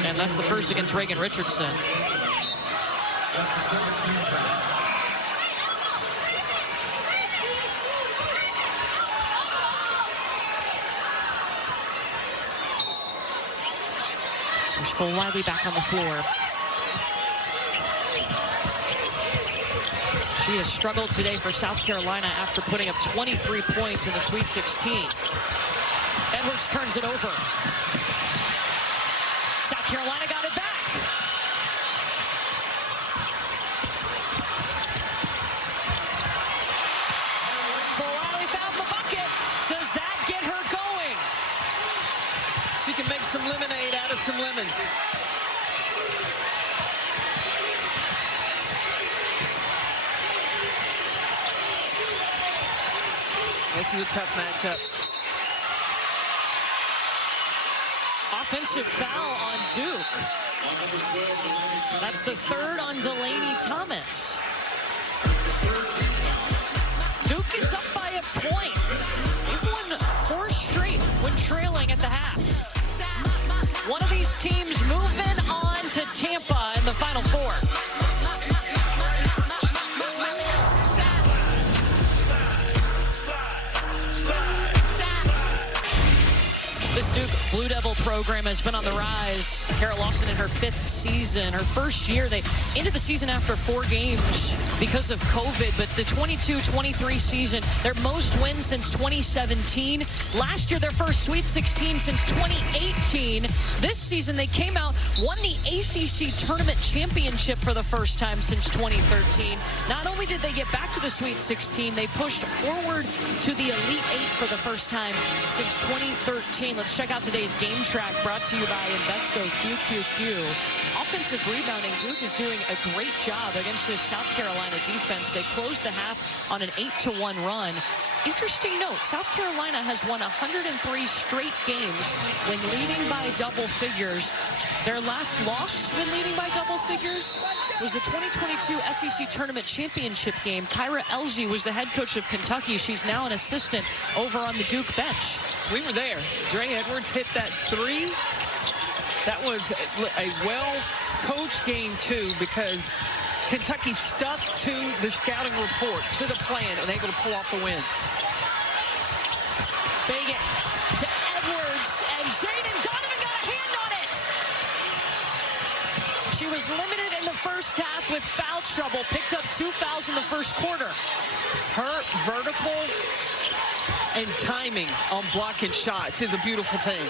And that's the first against Reagan Richardson. There's Full Wiley back on the floor. She has struggled today for South Carolina after putting up 23 points in the Sweet 16. Edwards turns it over. South Carolina got it back. Full Wiley found the bucket. Does that get her going? She can make some lemonade out of some lemons. This is a tough matchup. Offensive foul on Duke. That's the 3rd on Delaney Thomas. Duke is up by a point. They've won 4 straight when trailing at the half. One of these teams moving on to Tampa in the Final Four. This Duke Blue Devil program has been on the rise. Kara Lawson in her 5th season. Her first year, they ended the season after 4 games because of COVID, but the 22-23 season, their most wins since 2017. Last year, their first Sweet 16 since 2018. This season, they came out, won the ACC Tournament Championship for the first time since 2013. Not only did they get back to the Sweet 16, they pushed forward to the Elite 8 for the first time since 2013. Let's check out today's game track brought to you by Invesco QQQ. offensive rebounding, Duke is doing a great job against this South Carolina defense. They closed the half on an 8-1 run. Interesting note, South Carolina has won 103 straight games when leading by double figures. Their last loss when leading by double figures was the 2022 SEC Tournament Championship game. Kyra Elzy was the head coach of Kentucky. She's now an assistant over on the Duke bench. We were there. Dre Edwards hit that three. That was a well-coached game, too, because Kentucky stuck to the scouting report, to the plan, and able to pull off the win. Fagan to Edwards, and Jaden Donovan got a hand on it. She was limited in the first half with foul trouble, picked up 2 fouls in the first quarter. Her vertical and timing on blocking shots is a beautiful thing.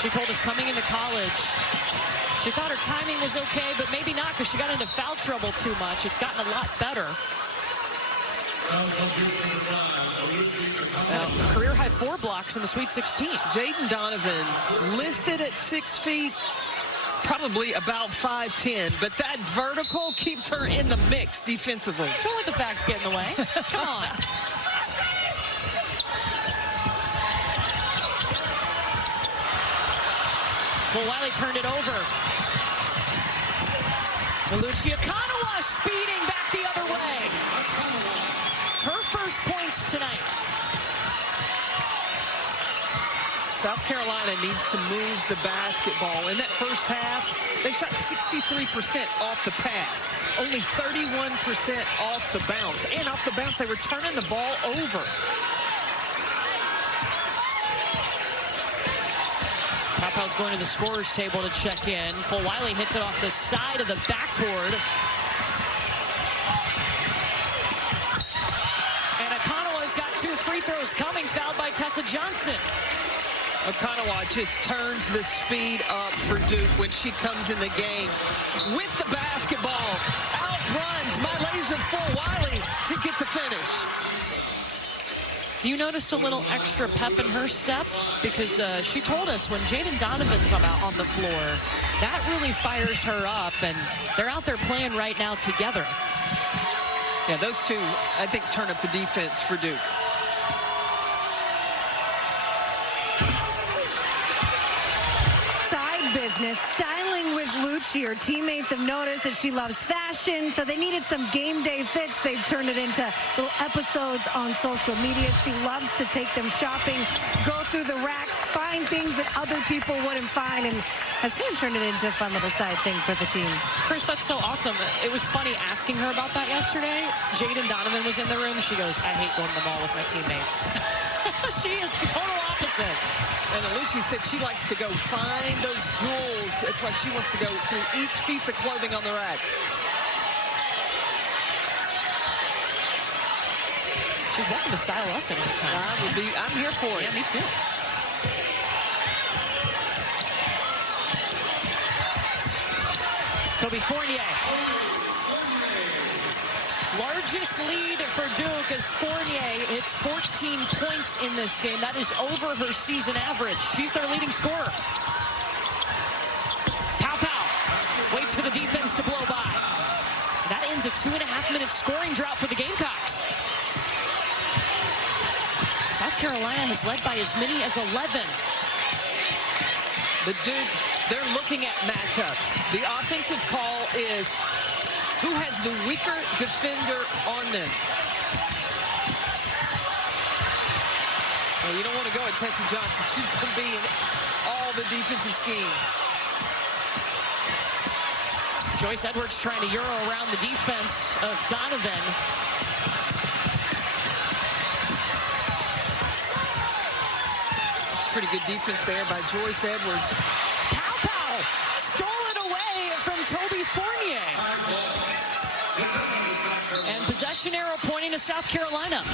She told us coming into college, she thought her timing was okay, but maybe not because she got into foul trouble too much. It's gotten a lot better. Career high 4 blocks in the Sweet 16. Jaden Donovan listed at 6 feet, probably about 5'10", but that vertical keeps her in the mix defensively. Don't let the facts get in the way. Come on. Wiley turned it over. Lucia Kanawa speeding back the other way. Her first points tonight. South Carolina needs to move the basketball. In that first half, they shot 63% off the pass, only 31% off the bounce. And off the bounce, they were turning the ball over. Papa's going to the scorer's table to check in. Wiley hits it off the side of the backboard. And Okonowa's got 2 free throws coming, fouled by Tessa Johnson. Okonowa just turns the speed up for Duke when she comes in the game. With the basketball, outruns Malaysia Wiley to get the finish. You noticed a little extra pep in her step? Because she told us when Jaden Donovan's out on the floor, that really fires her up, and they're out there playing right now together. Yeah, those two, I think, turn up the defense for Duke. Side business, styling with Lucci. Her teammates have noticed that she loves fashion, so they needed some game day fits. They've turned it into little episodes on social media. She loves to take them shopping, go through the racks, find things that other people wouldn't find, and has kind of turned it into a fun little side thing for the team. Chris, that's so awesome. It was funny asking her about that yesterday. Jaden Donovan was in the room. She goes, I hate going to the mall with my teammates. She is the total opposite. And Lucy said she likes to go find those jewels. That's why she wants to go through each piece of clothing on the rack. She's welcome to style us anytime. I'm here for it. Yeah, me too. Toby Fournier. Largest lead for Duke as Fournier hits 14 points in this game. That is over her season average. She's their leading scorer. Pow waits for the defense to blow by. That ends a 2.5-minute scoring drought for the Gamecocks. South Carolina has led by as many as 11. But Duke, they're looking at matchups. The offensive call is who has the weaker defender on them. Well, you don't want to go at Tessa Johnson. She's going to be in all the defensive schemes. Joyce Edwards trying to Euro around the defense of Donovan. Pretty good defense there by Joyce Edwards. Pow stole it away from Toby Fournier. And possession arrow pointing to South Carolina.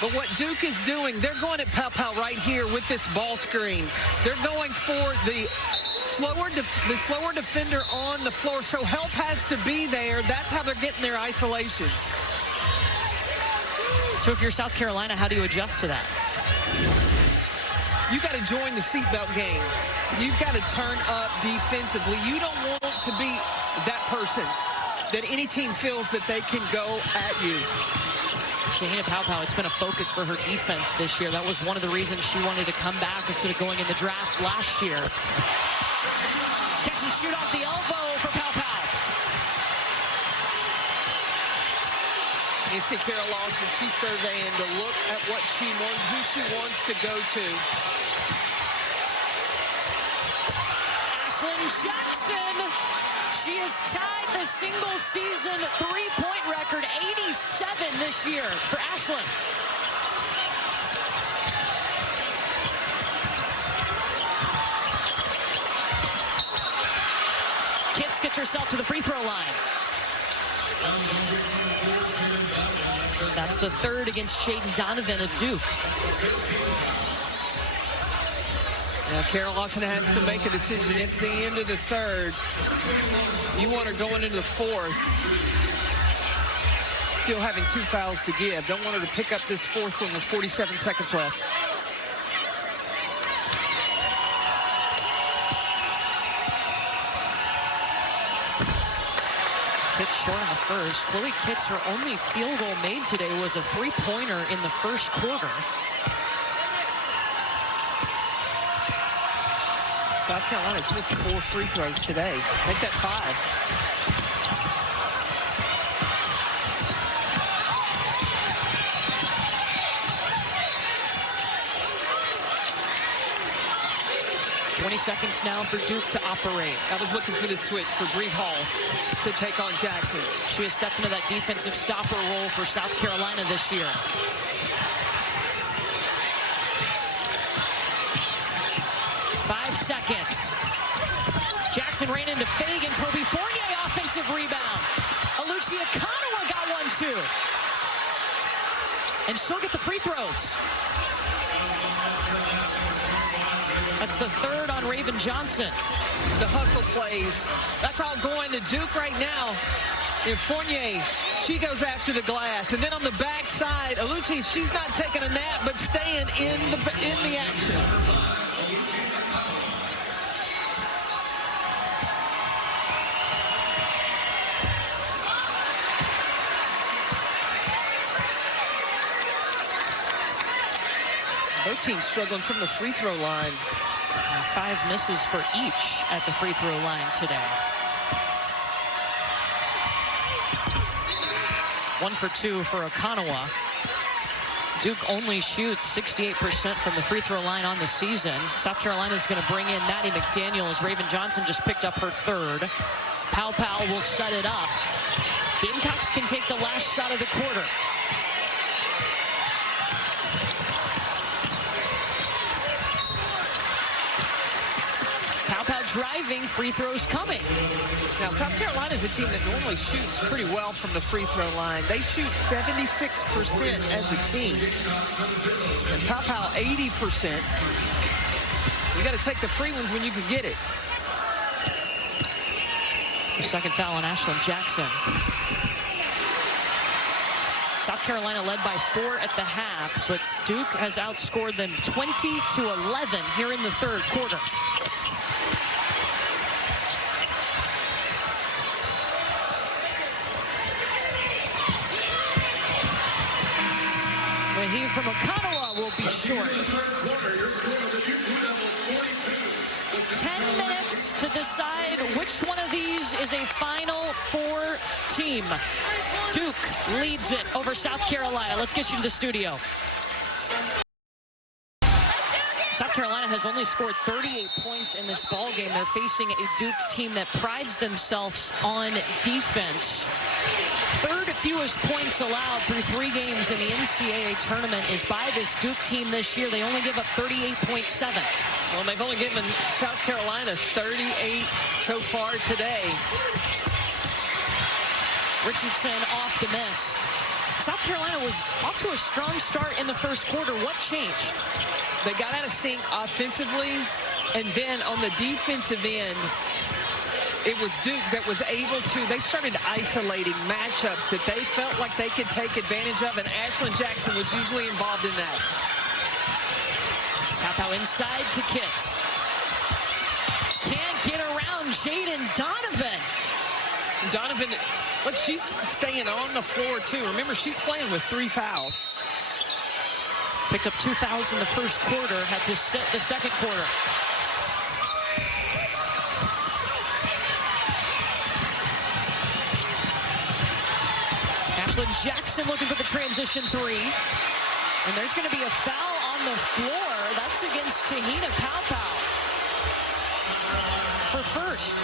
But what Duke is doing, they're going at Pow right here with this ball screen. They're going for the slower defender on the floor, so help has to be there. That's how they're getting their isolations. So if you're South Carolina, how do you adjust to that? you got to join the seatbelt game. You've got to turn up defensively. You don't want to be that person that any team feels that they can go at you. Shahina Paopao, it's been a focus for her defense this year. That was one of the reasons she wanted to come back instead of going in the draft last year. Catch and shoot off the elbow for Paopao. You see Carol Lawson, she's surveying to look at what she wants, who she wants to go to. Ashlyn Jackson, she has tied the single season three-point record, 87 this year for Ashlyn. Kitts gets herself to the free throw line. That's the third against Jaden Donovan of Duke. Now, Carol Lawson has to make a decision. It's the end of the third. You want her going into the fourth. Still having 2 fouls to give. Don't want her to pick up this fourth one with 47 seconds left. Kitts short in the first. Chloe Kitts, her only field goal made today was a three-pointer in the first quarter. South Carolina's missed 4 free throws today. Make that 5. 20 seconds now for Duke to operate. I was looking for the switch for Bree Hall to take on Jackson. She has stepped into that defensive stopper role for South Carolina this year. Five seconds. Jackson ran into Fagan. Toby Fournier, offensive rebound. Alucia Kanawa got one, too. And she'll get the free throws. That's the third on Raven Johnson. The hustle plays. That's all going to Duke right now. And Fournier, she goes after the glass. And then on the backside, Alucia, she's not taking a nap, but staying in the action. Both teams struggling from the free throw line. 5 misses for each at the free throw line today. 1 for 2 for Okanawa. Duke only shoots 68% from the free throw line on the season. South Carolina is going to bring in Maddie McDaniel as Raven Johnson just picked up her third. Paopao will set it up. Gamecocks can take the last shot of the quarter. Driving, free throws coming. Now, South Carolina is a team that normally shoots pretty well from the free throw line. They shoot 76% as a team. And Paopao 80%. You got to take the free ones when you can get it. The second foul on Ashlyn Jackson. South Carolina led by 4 at the half, but Duke has outscored them 20-11 here in the third quarter. He from Okanawa will be short. 10 minutes to decide which one of these is a Final Four team. Duke leads it over South Carolina. Let's get you to the studio. South Carolina has only scored 38 points in this ball game. They're facing a Duke team that prides themselves on defense. Third fewest points allowed through 3 games in the NCAA tournament is by this Duke team this year. They only give up 38.7. Well, they've only given South Carolina 38 so far today. Richardson off the miss. South Carolina was off to a strong start in the first quarter. What changed? They got out of sync offensively, and then on the defensive end, it was Duke that was able to, they started isolating matchups that they felt like they could take advantage of, and Ashlyn Jackson was usually involved in that. Pow inside to Kitts. Can't get around Jaden Donovan. Donovan, look, she's staying on the floor, too. Remember, she's playing with 3 fouls. Picked up 2 fouls in the first quarter, had to sit the second quarter. Ashlyn Jackson looking for the transition 3. And there's going to be a foul on the floor. That's against Tahina Pow. Her first.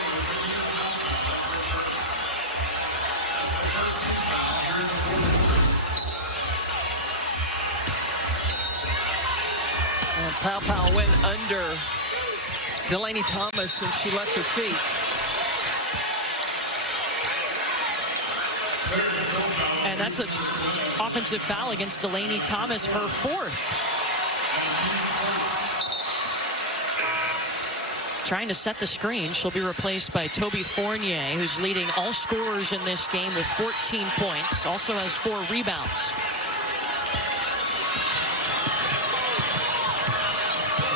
And Pow went under Delaney Thomas when she left her feet. And that's an offensive foul against Delaney Thomas, her 4th. Trying to set the screen. She'll be replaced by Toby Fournier, who's leading all scorers in this game with 14 points. Also has 4 rebounds.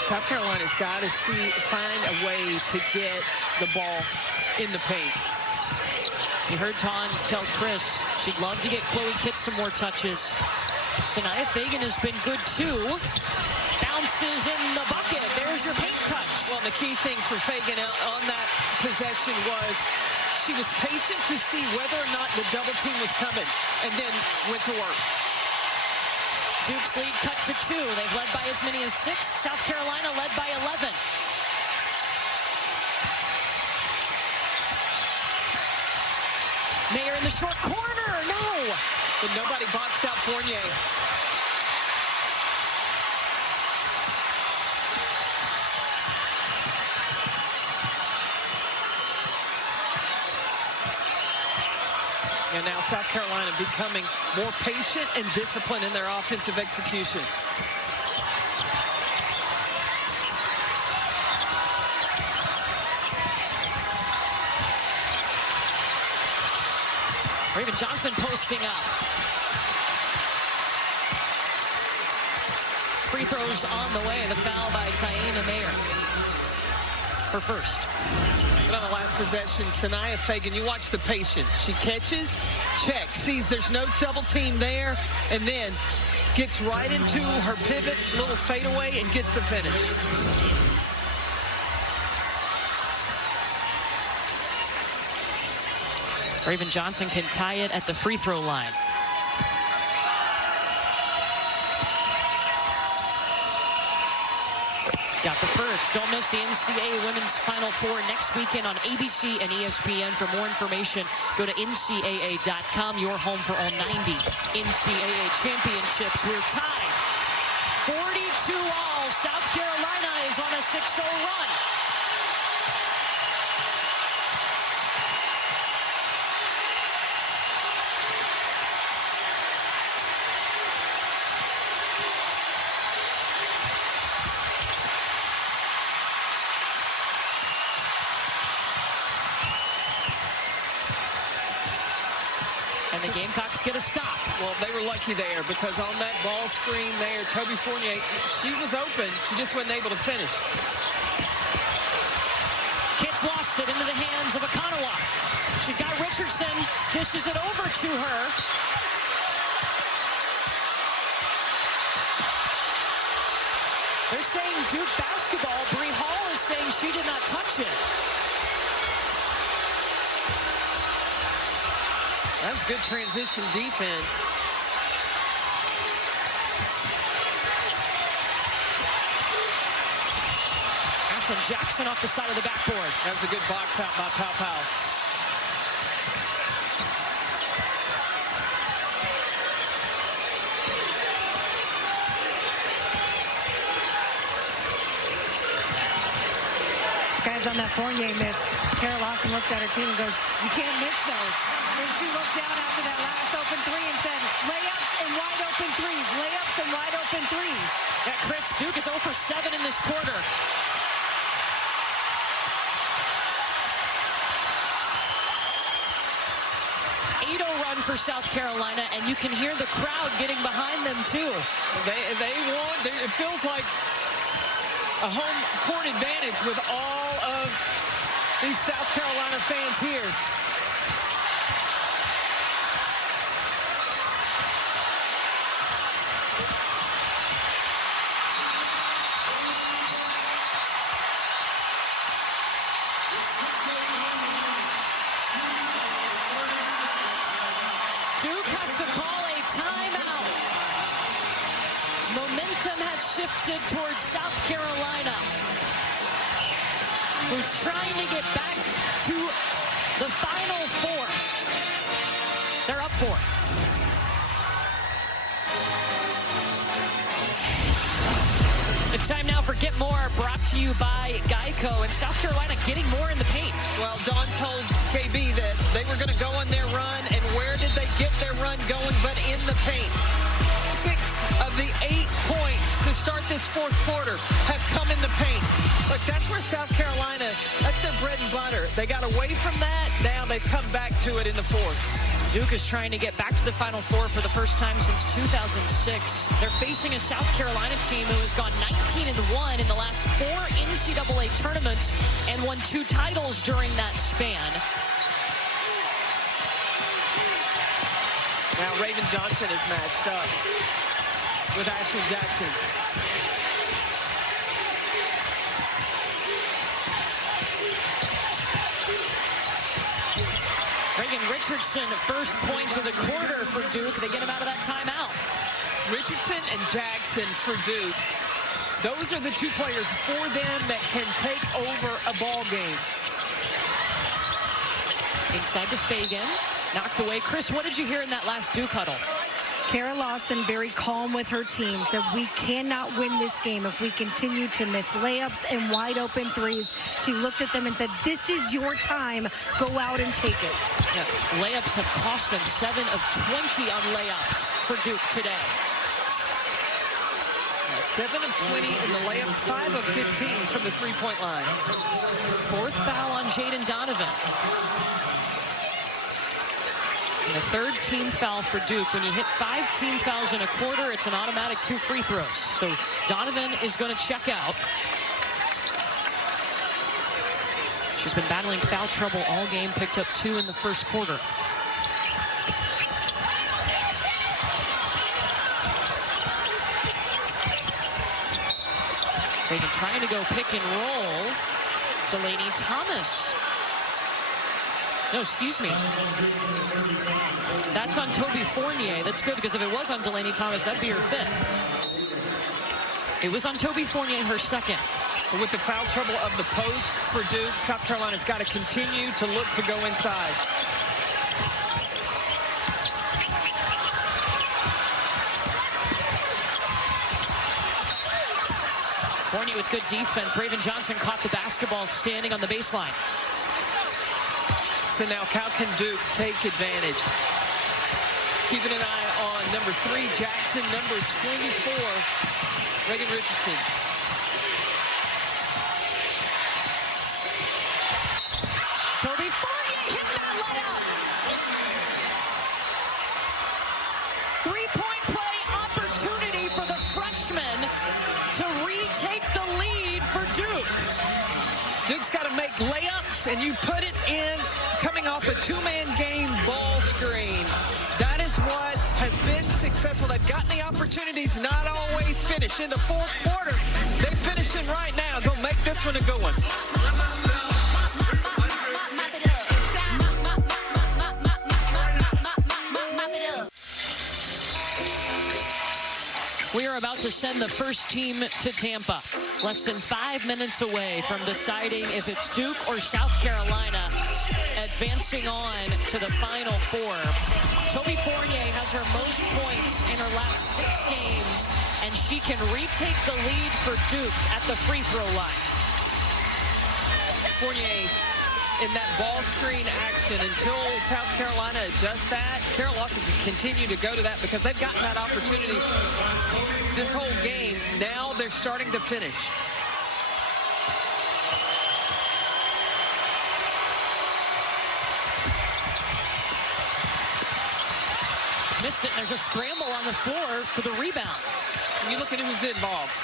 South Carolina's got to find a way to get the ball in the paint. You heard Tawn tell Chris she'd love to get Chloe Kitts some more touches. Sanaya Fagan has been good too. Bounces in the bucket. There's your paint touch. Well, the key thing for Fagan on that possession was she was patient to see whether or not the double team was coming and then went to work. Duke's lead cut to 2. They've led by as many as 6. South Carolina led by 11. Mayer in the short corner. No. But nobody boxed out Fournier. And now South Carolina becoming more patient and disciplined in their offensive execution. Raven Johnson posting up. Free throws on the way. The foul by Taina Mayer. Her first. And on the last possession, Sanaya Fagan, you watch the patience. She catches, checks, sees there's no double team there, and then gets right into her pivot, little fadeaway, and gets the finish. Raven Johnson can tie it at the free throw line. Got the first. Don't miss the NCAA Women's Final Four next weekend on ABC and ESPN. For more information, go to ncaa.com, your home for all 90 NCAA championships. We're tied 42-all. South Carolina is on a 6-0 run. And the Gamecocks get a stop. Well, they were lucky there because on that ball screen there, Toby Fournier, she was open. She just wasn't able to finish. Kitts lost it into the hands of Akanawa. She's got Richardson, dishes it over to her. They're saying Duke basketball. Bree Hall is saying she did not touch it. That's good transition defense. Ashlyn Jackson off the side of the backboard. That was a good box out by Pow. Guys, on that Fournier miss, Kara Lawson looked at her team and goes, you can't miss those. And she looked down after that last open 3 and said, layups and wide open threes, layups and wide open threes. Yeah, Chris, Duke is 0 for 7 in this quarter. Run for South Carolina, and you can hear the crowd getting behind them too. They want. It feels like a home court advantage with all of these South Carolina fans here. Duke has to call a timeout. Momentum has shifted towards South Carolina, who's trying to get back to the Final Four. They're up 4. It's time now for Get More, brought to you by Geico. And South Carolina getting more in the paint. Well, Dawn told KB that they were going to go on their run, and where did they get their run going but in the paint? 6 of the 8 points to start this fourth quarter have come in the paint. Look, that's where South Carolina, that's their bread and butter. They got away from that. Now they've come back to it in the fourth. Duke is trying to get back to the Final Four for the first time since 2006. They're facing a South Carolina team who has gone 19-1 in the last 4 NCAA tournaments and won 2 titles during that span. Now Raven Johnson is matched up with Ashley Jackson. Reagan Richardson, first points of the quarter for Duke. They get him out of that timeout. Richardson and Jackson for Duke. Those are the 2 players for them that can take over a ball game. Inside to Fagan, knocked away. Chris, what did you hear in that last Duke huddle? Kara Lawson very calm with her teams that we cannot win this game if we continue to miss layups and wide open threes. She looked at them and said, this is your time. Go out and take it. Yeah, layups have cost them 7 of 20 on layups for Duke today. 7 of 20 in the layups, 5 of 15 from the three-point line. 4th foul on Jaden Donovan. And the 3rd team foul for Duke. When you hit 5 team fouls in a quarter, it's an automatic 2 free throws. So Donovan is going to check out. She's been battling foul trouble all game, picked up 2 in the first quarter. Reagan trying to go pick and roll. Delaney Thomas. No, excuse me. That's on Toby Fournier. That's good, because if it was on Delaney Thomas, that'd be her 5th. It was on Toby Fournier, her 2nd. With the foul trouble of the post for Duke, South Carolina's got to continue to look to go inside. Fournier with good defense. Raven Johnson caught the basketball standing on the baseline. So now how can Duke take advantage? Keeping an eye on number 3, Jackson, number 24, Reagan Richardson. Toby Fournier hit that layup. 3-point play opportunity for the freshman to retake the lead for Duke. Duke's got to make layups, and you put it in coming off a 2-man game ball screen. That is what has been successful. They've gotten the opportunities, not always finish. In the fourth quarter, they're finishing right now. They'll make this one a good one. We are about to send the first team to Tampa. Less than 5 minutes away from deciding if it's Duke or South Carolina advancing on to the Final Four. Toby Fournier has her most points in her last 6 games, and she can retake the lead for Duke at the free throw line. Fournier in that ball screen action until South Carolina adjusts that. Kara Lawson can continue to go to that because they've gotten that opportunity this whole game. Now they're starting to finish. Missed it, and there's a scramble on the floor for the rebound. And you look at who's involved.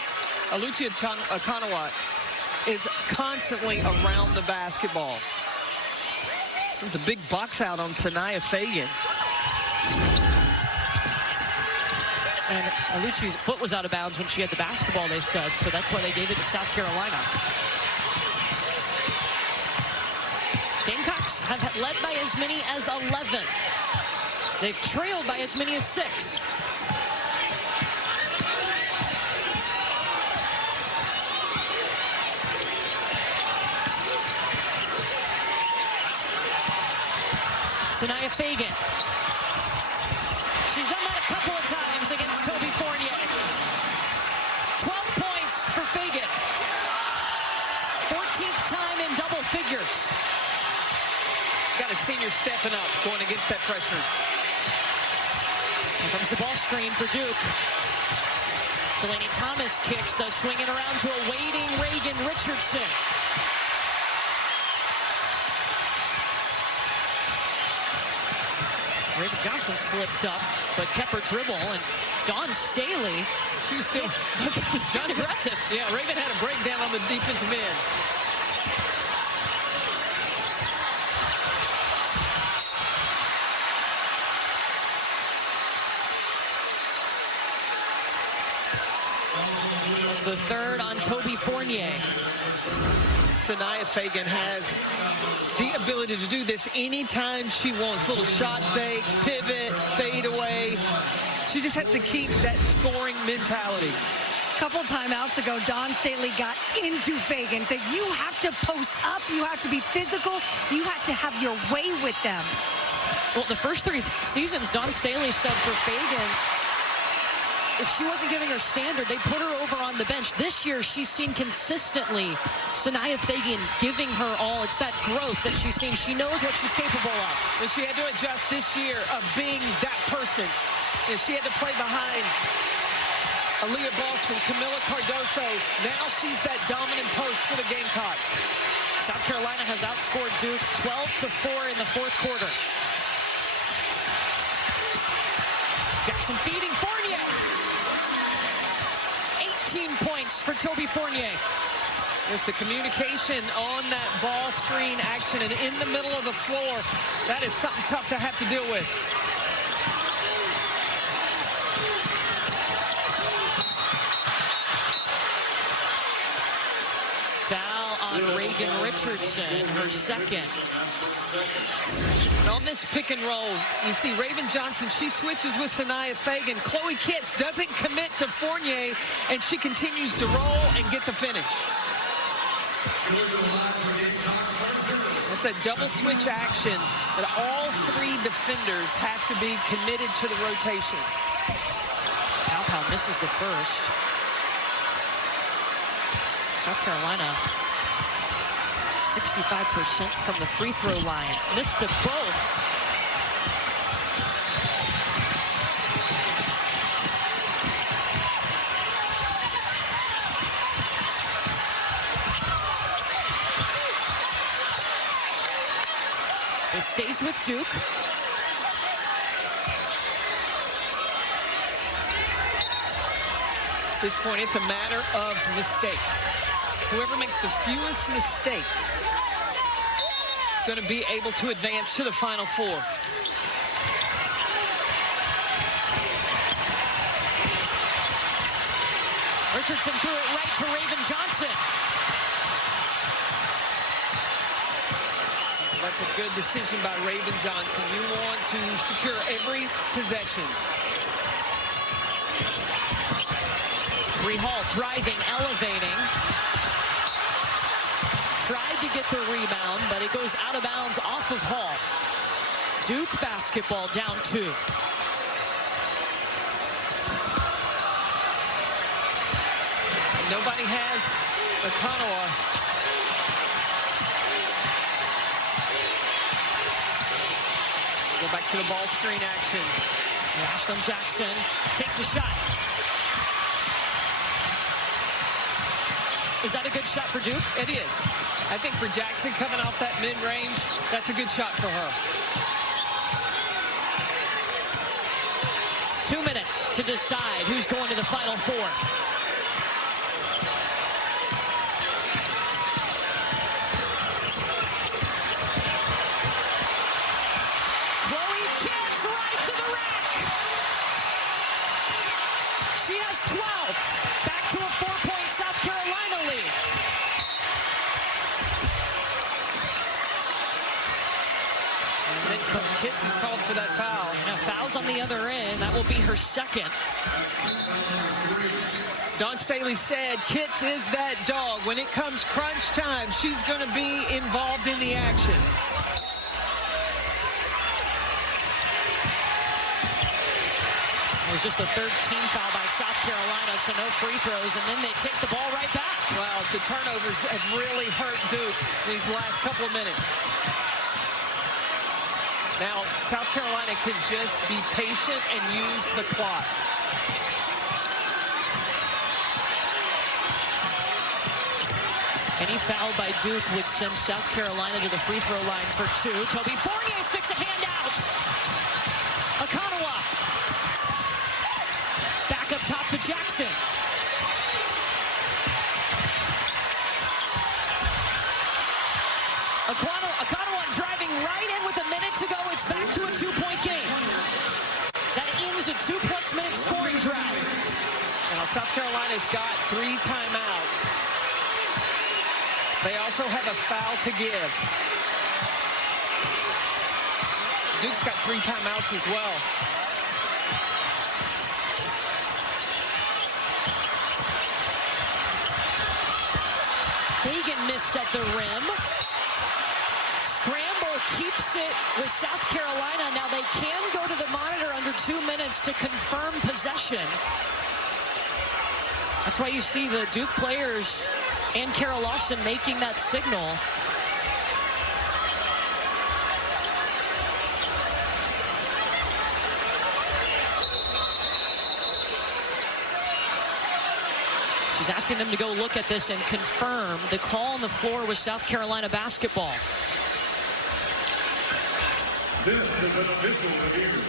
Alucia Okanawat is constantly around the basketball. There's a big box out on Sanaya Fagan. And Aluci's foot was out of bounds when she had the basketball, they said, so that's why they gave it to South Carolina. Gamecocks have led by as many as 11. They've trailed by as many as 6. Sanaya Fagan. She's done that a couple of times against Toby Fournier. 12 points for Fagan. 14th time in double figures. Got a senior stepping up, going against that freshman. Here comes the ball screen for Duke. Delaney Thomas kicks, though, swinging around to a waiting Reagan Richardson. Raven Johnson slipped up, but kept her dribble, and Dawn Staley. She was still aggressive. Yeah, Raven had a breakdown on the defensive end. It's the third on Toby Fournier. Sanaya Fagan has the ability to do this anytime she wants. Little shot fake, pivot, fade away. She just has to keep that scoring mentality. A couple timeouts ago, Dawn Staley got into Fagan, said you have to post up, you have to be physical, you have to have your way with them. Well, the first 3 seasons, Dawn Staley said for Fagan, if she wasn't giving her standard, they put her over on the bench. This year, she's seen consistently Sanaya Fagan giving her all. It's that growth that she's seen. She knows what she's capable of. And she had to adjust this year of being that person. And she had to play behind Aaliyah Boston, Camila Cardoso. Now she's that dominant post for the Gamecocks. South Carolina has outscored Duke 12-4 in the 4th quarter. Jackson feeding Fournier. 18 points for Toby Fournier. It's the communication on that ball screen action and in the middle of the floor. That is something tough to have to deal with. Foul on Reagan Richardson, her second. On this pick and roll, you see Raven Johnson, she switches with Sanaya Fagan. Chloe Kitts doesn't commit to Fournier, and she continues to roll and get the finish. That's a double switch action that all 3 defenders have to be committed to the rotation. Pow misses the first. South Carolina 65% from the free throw line. Missed them both. It stays with Duke. At this point, it's a matter of mistakes. Whoever makes the fewest mistakes is going to be able to advance to the Final Four. Richardson threw it right to Raven Johnson. That's a good decision by Raven Johnson. You want to secure every possession. Bree Hall driving, elevating. Tried to get the rebound, but it goes out of bounds off of Hall. Duke basketball down 2. Nobody has Okanawat. Go back to the ball screen action. Ashlyn Jackson takes a shot. Is that a good shot for Duke? It is. I think for Jackson coming off that mid-range, that's a good shot for her. 2 minutes to decide who's going to the Final Four. Chloe Kitts right to the rack. She has 12. Back to a 4-point South Carolina lead. And then Kitts is called for that foul. Now fouls on the other end. That will be her second. Dawn Staley said Kitts is that dog. When it comes crunch time, she's going to be involved in the action. It was just the third team foul by South Carolina, so no free throws, and then they take the ball right back. Well, the turnovers have really hurt Duke these last couple of minutes. Now, South Carolina can just be patient and use the clock. Any foul by Duke would send South Carolina to the free throw line for 2. Toby Fournier sticks a hand out. Akanawa. Back up top to Jackson. Akanawa driving right in with a minute to go. It's back to a 2-point game. That ends a 2+ minute scoring drive. Now, South Carolina's got 3 timeouts. They also have a foul to give. Duke's got 3 timeouts as well. Fagan missed at the rim. Scramble keeps it with South Carolina. Now they can go to the monitor under 2 minutes to confirm possession. That's why you see the Duke players and Carol Lawson making that signal. She's asking them to go look at this and confirm the call on the floor was South Carolina basketball. This is an official review.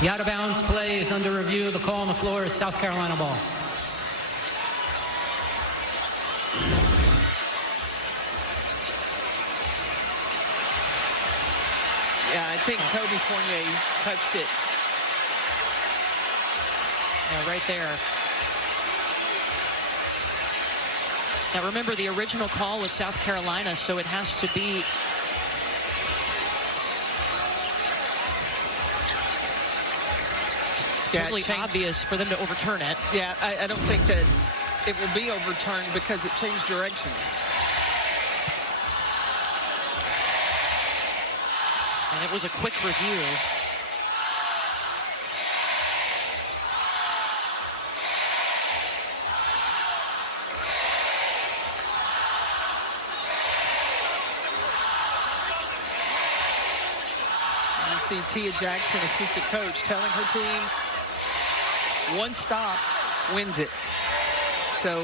The out-of-bounds play is under review. The call on the floor is South Carolina ball. Yeah, I think Toby Fournier touched it. Yeah, right there. Now remember, the original call was South Carolina, so it has to be totally obvious for them to overturn it. Yeah, I don't think that it will be overturned because it changed directions. And it was a quick review. You see Tia Jackson, assistant coach, telling her team, one stop wins it. So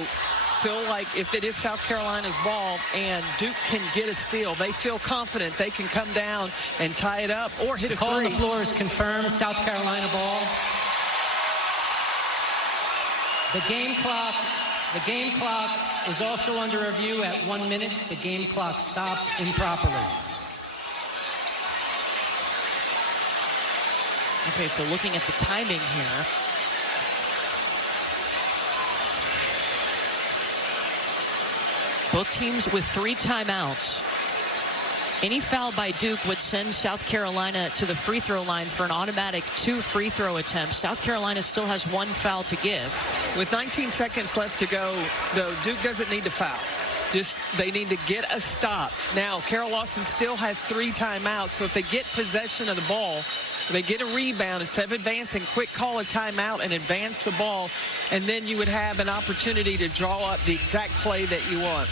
feel like if it is South Carolina's ball and Duke can get a steal, they feel confident they can come down and tie it up or hit a Call on three. the floor is confirmed. South Carolina ball. The game clock is also under review at 1 minute. The game clock stopped improperly. Okay, so looking at the timing here. Both teams with 3 timeouts. Any foul by Duke would send South Carolina to the free throw line for an automatic 2 free throw attempts. South Carolina still has 1 foul to give. With 19 seconds left to go, though, Duke doesn't need to foul. Just they need to get a stop. Now, Carol Lawson still has 3 timeouts, so if they get possession of the ball, they get a rebound, instead of advancing, quick call a timeout and advance the ball, and then you would have an opportunity to draw up the exact play that you want.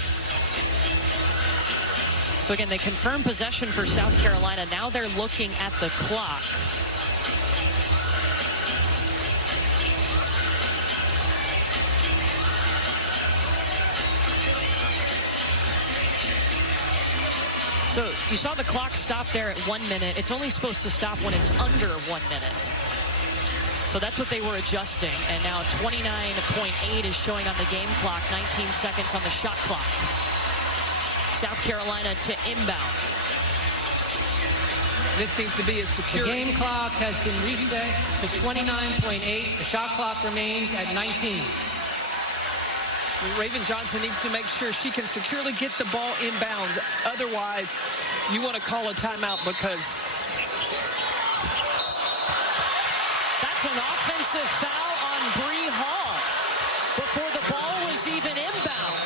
So again, they confirm possession for South Carolina. Now they're looking at the clock. So you saw the clock stop there at 1 minute. It's only supposed to stop when it's under 1 minute. So that's what they were adjusting. And now 29.8 is showing on the game clock, 19 seconds on the shot clock. South Carolina to inbound. This needs to be a secure. The game clock has been reset to 29.8. The shot clock remains at 19. Raven Johnson needs to make sure she can securely get the ball inbounds. Otherwise, you want to call a timeout because that's an offensive foul on Bree Hall before the ball was even inbound.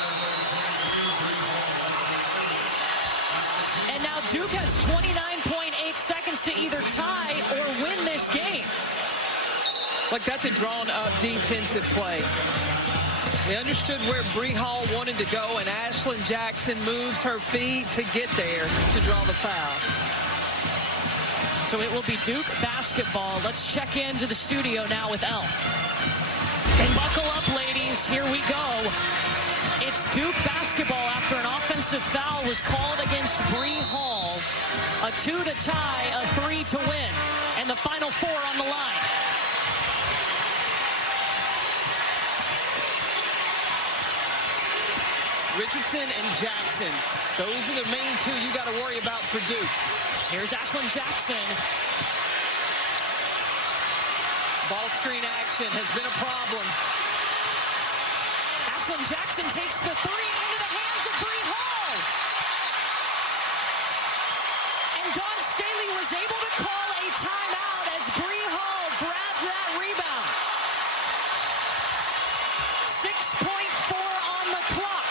And now Duke has 29.8 seconds to either tie or win this game. like that's a drawn-up defensive play. They understood where Bree Hall wanted to go, and Ashlyn Jackson moves her feet to get there to draw the foul. So it will be Duke basketball. Let's check into the studio now with Elle. Buckle up, ladies. Here we go. It's Duke basketball after an offensive foul was called against Bree Hall. A 2 to tie, a 3 to win. And the final 4 on the line. Richardson and Jackson. Those are the main two you got to worry about for Duke. Here's Ashlyn Jackson. Ball screen action has been a problem. Ashlyn Jackson takes the 3 into the hands of Bree Hall. And Dawn Staley was able to call a timeout as Bree Hall grabbed that rebound. 6.4 on the clock.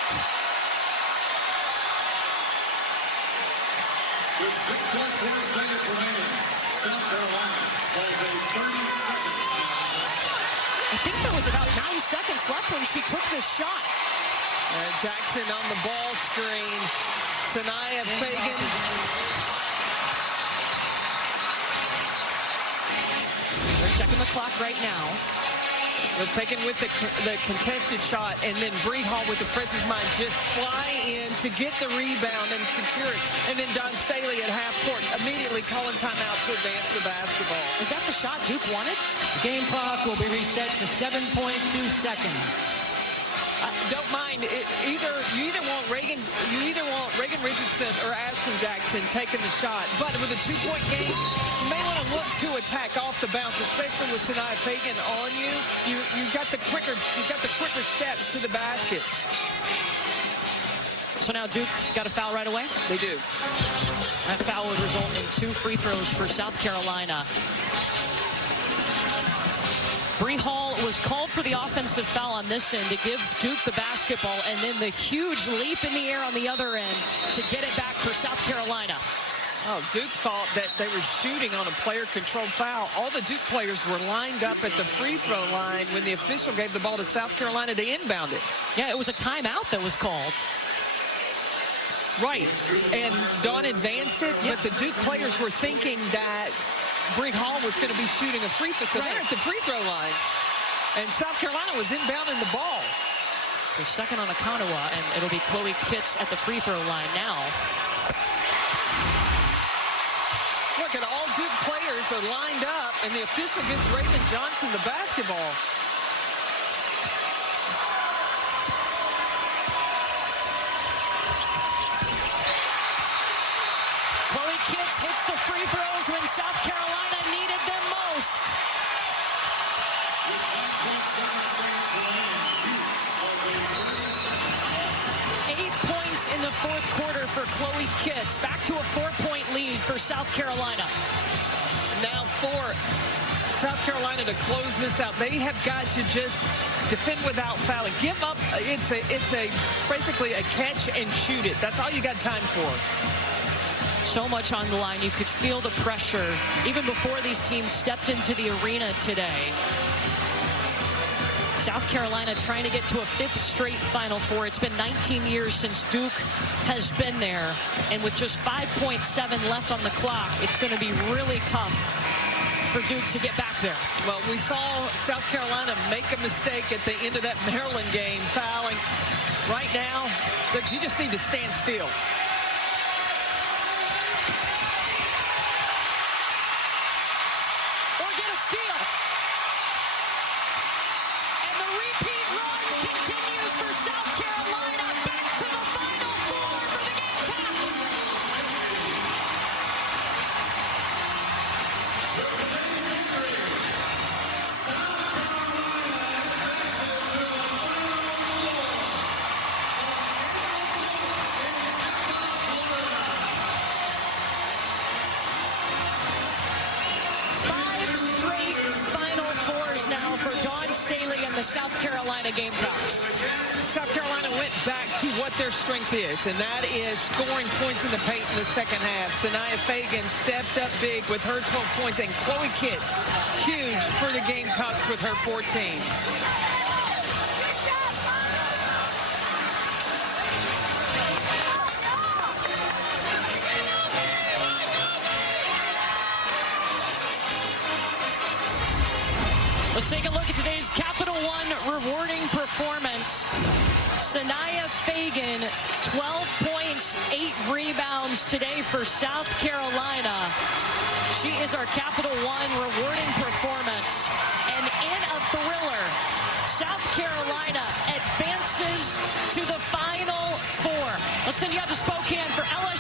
With 6.4 seconds remaining, South Carolina calls a 30-second. I think there was about 9 seconds left when she took this shot. Jackson on the ball screen. Sanaya Fagan. They're checking the clock right now. They're taking with the contested shot, and then Bree Hall with the presence of mind just fly in to get the rebound and secure it. And then Dawn Staley at half court immediately calling timeout to advance the basketball. Is that the shot Duke wanted? The game clock will be reset to 7.2 seconds. Don't mind. You either want Reagan Richardson or Ashlyn Jackson taking the shot. But with a 2-point game, you may want to look to attack off the bounce, especially with Sanaya Fagan on you. You got the quicker step to the basket. So now Duke got a foul right away? They do. That foul would result in 2 free throws for South Carolina. Bree Hall was called for the offensive foul on this end to give Duke the basketball, and then the huge leap in the air on the other end to get it back for South Carolina. Oh, Duke thought that they were shooting on a player-controlled foul. All the Duke players were lined up at the free throw line when the official gave the ball to South Carolina to inbound it. Yeah, it was a timeout that was called. Right, and Dawn advanced it, but the Duke players were thinking that Bree Hall was going to be shooting a free throw. So they're at the free throw line, and South Carolina was inbounding the ball. So second on Akanawa, and it'll be Chloe Kitts at the free throw line now. Look at all Duke players are lined up, and the official gives Raven Johnson the basketball. Chloe Kitts hits the free throws when South Carolina needed them most. With 5.7 seconds remaining, Duke calls a 30-second. 8 points in the fourth quarter for Chloe Kitts. Back to a 4-point lead for South Carolina. Now for South Carolina to close this out, they have got to just defend without fouling. Give up. It's basically a catch and shoot it. That's all you got time for. So much on the line. You could feel the pressure even before these teams stepped into the arena today. South Carolina trying to get to a 5th straight Final Four. It's been 19 years since Duke has been there. And with just 5.7 left on the clock, it's going to be really tough for Duke to get back there. Well, we saw South Carolina make a mistake at the end of that Maryland game, fouling. Right now, look, you just need to stand still. Carolina Gamecocks. South Carolina went back to what their strength is, and that is scoring points in the paint in the second half. Sanaya Fagan stepped up big with her 12 points, and Chloe Kitts, huge for the Gamecocks with her 14. Let's take a look at today's Capital One rewarding performance. Sanaya Fagan, 12 points, 8 rebounds today for South Carolina. She is our Capital One rewarding performance. And in a thriller, South Carolina advances to the Final Four. Let's send you out to Spokane for LSU.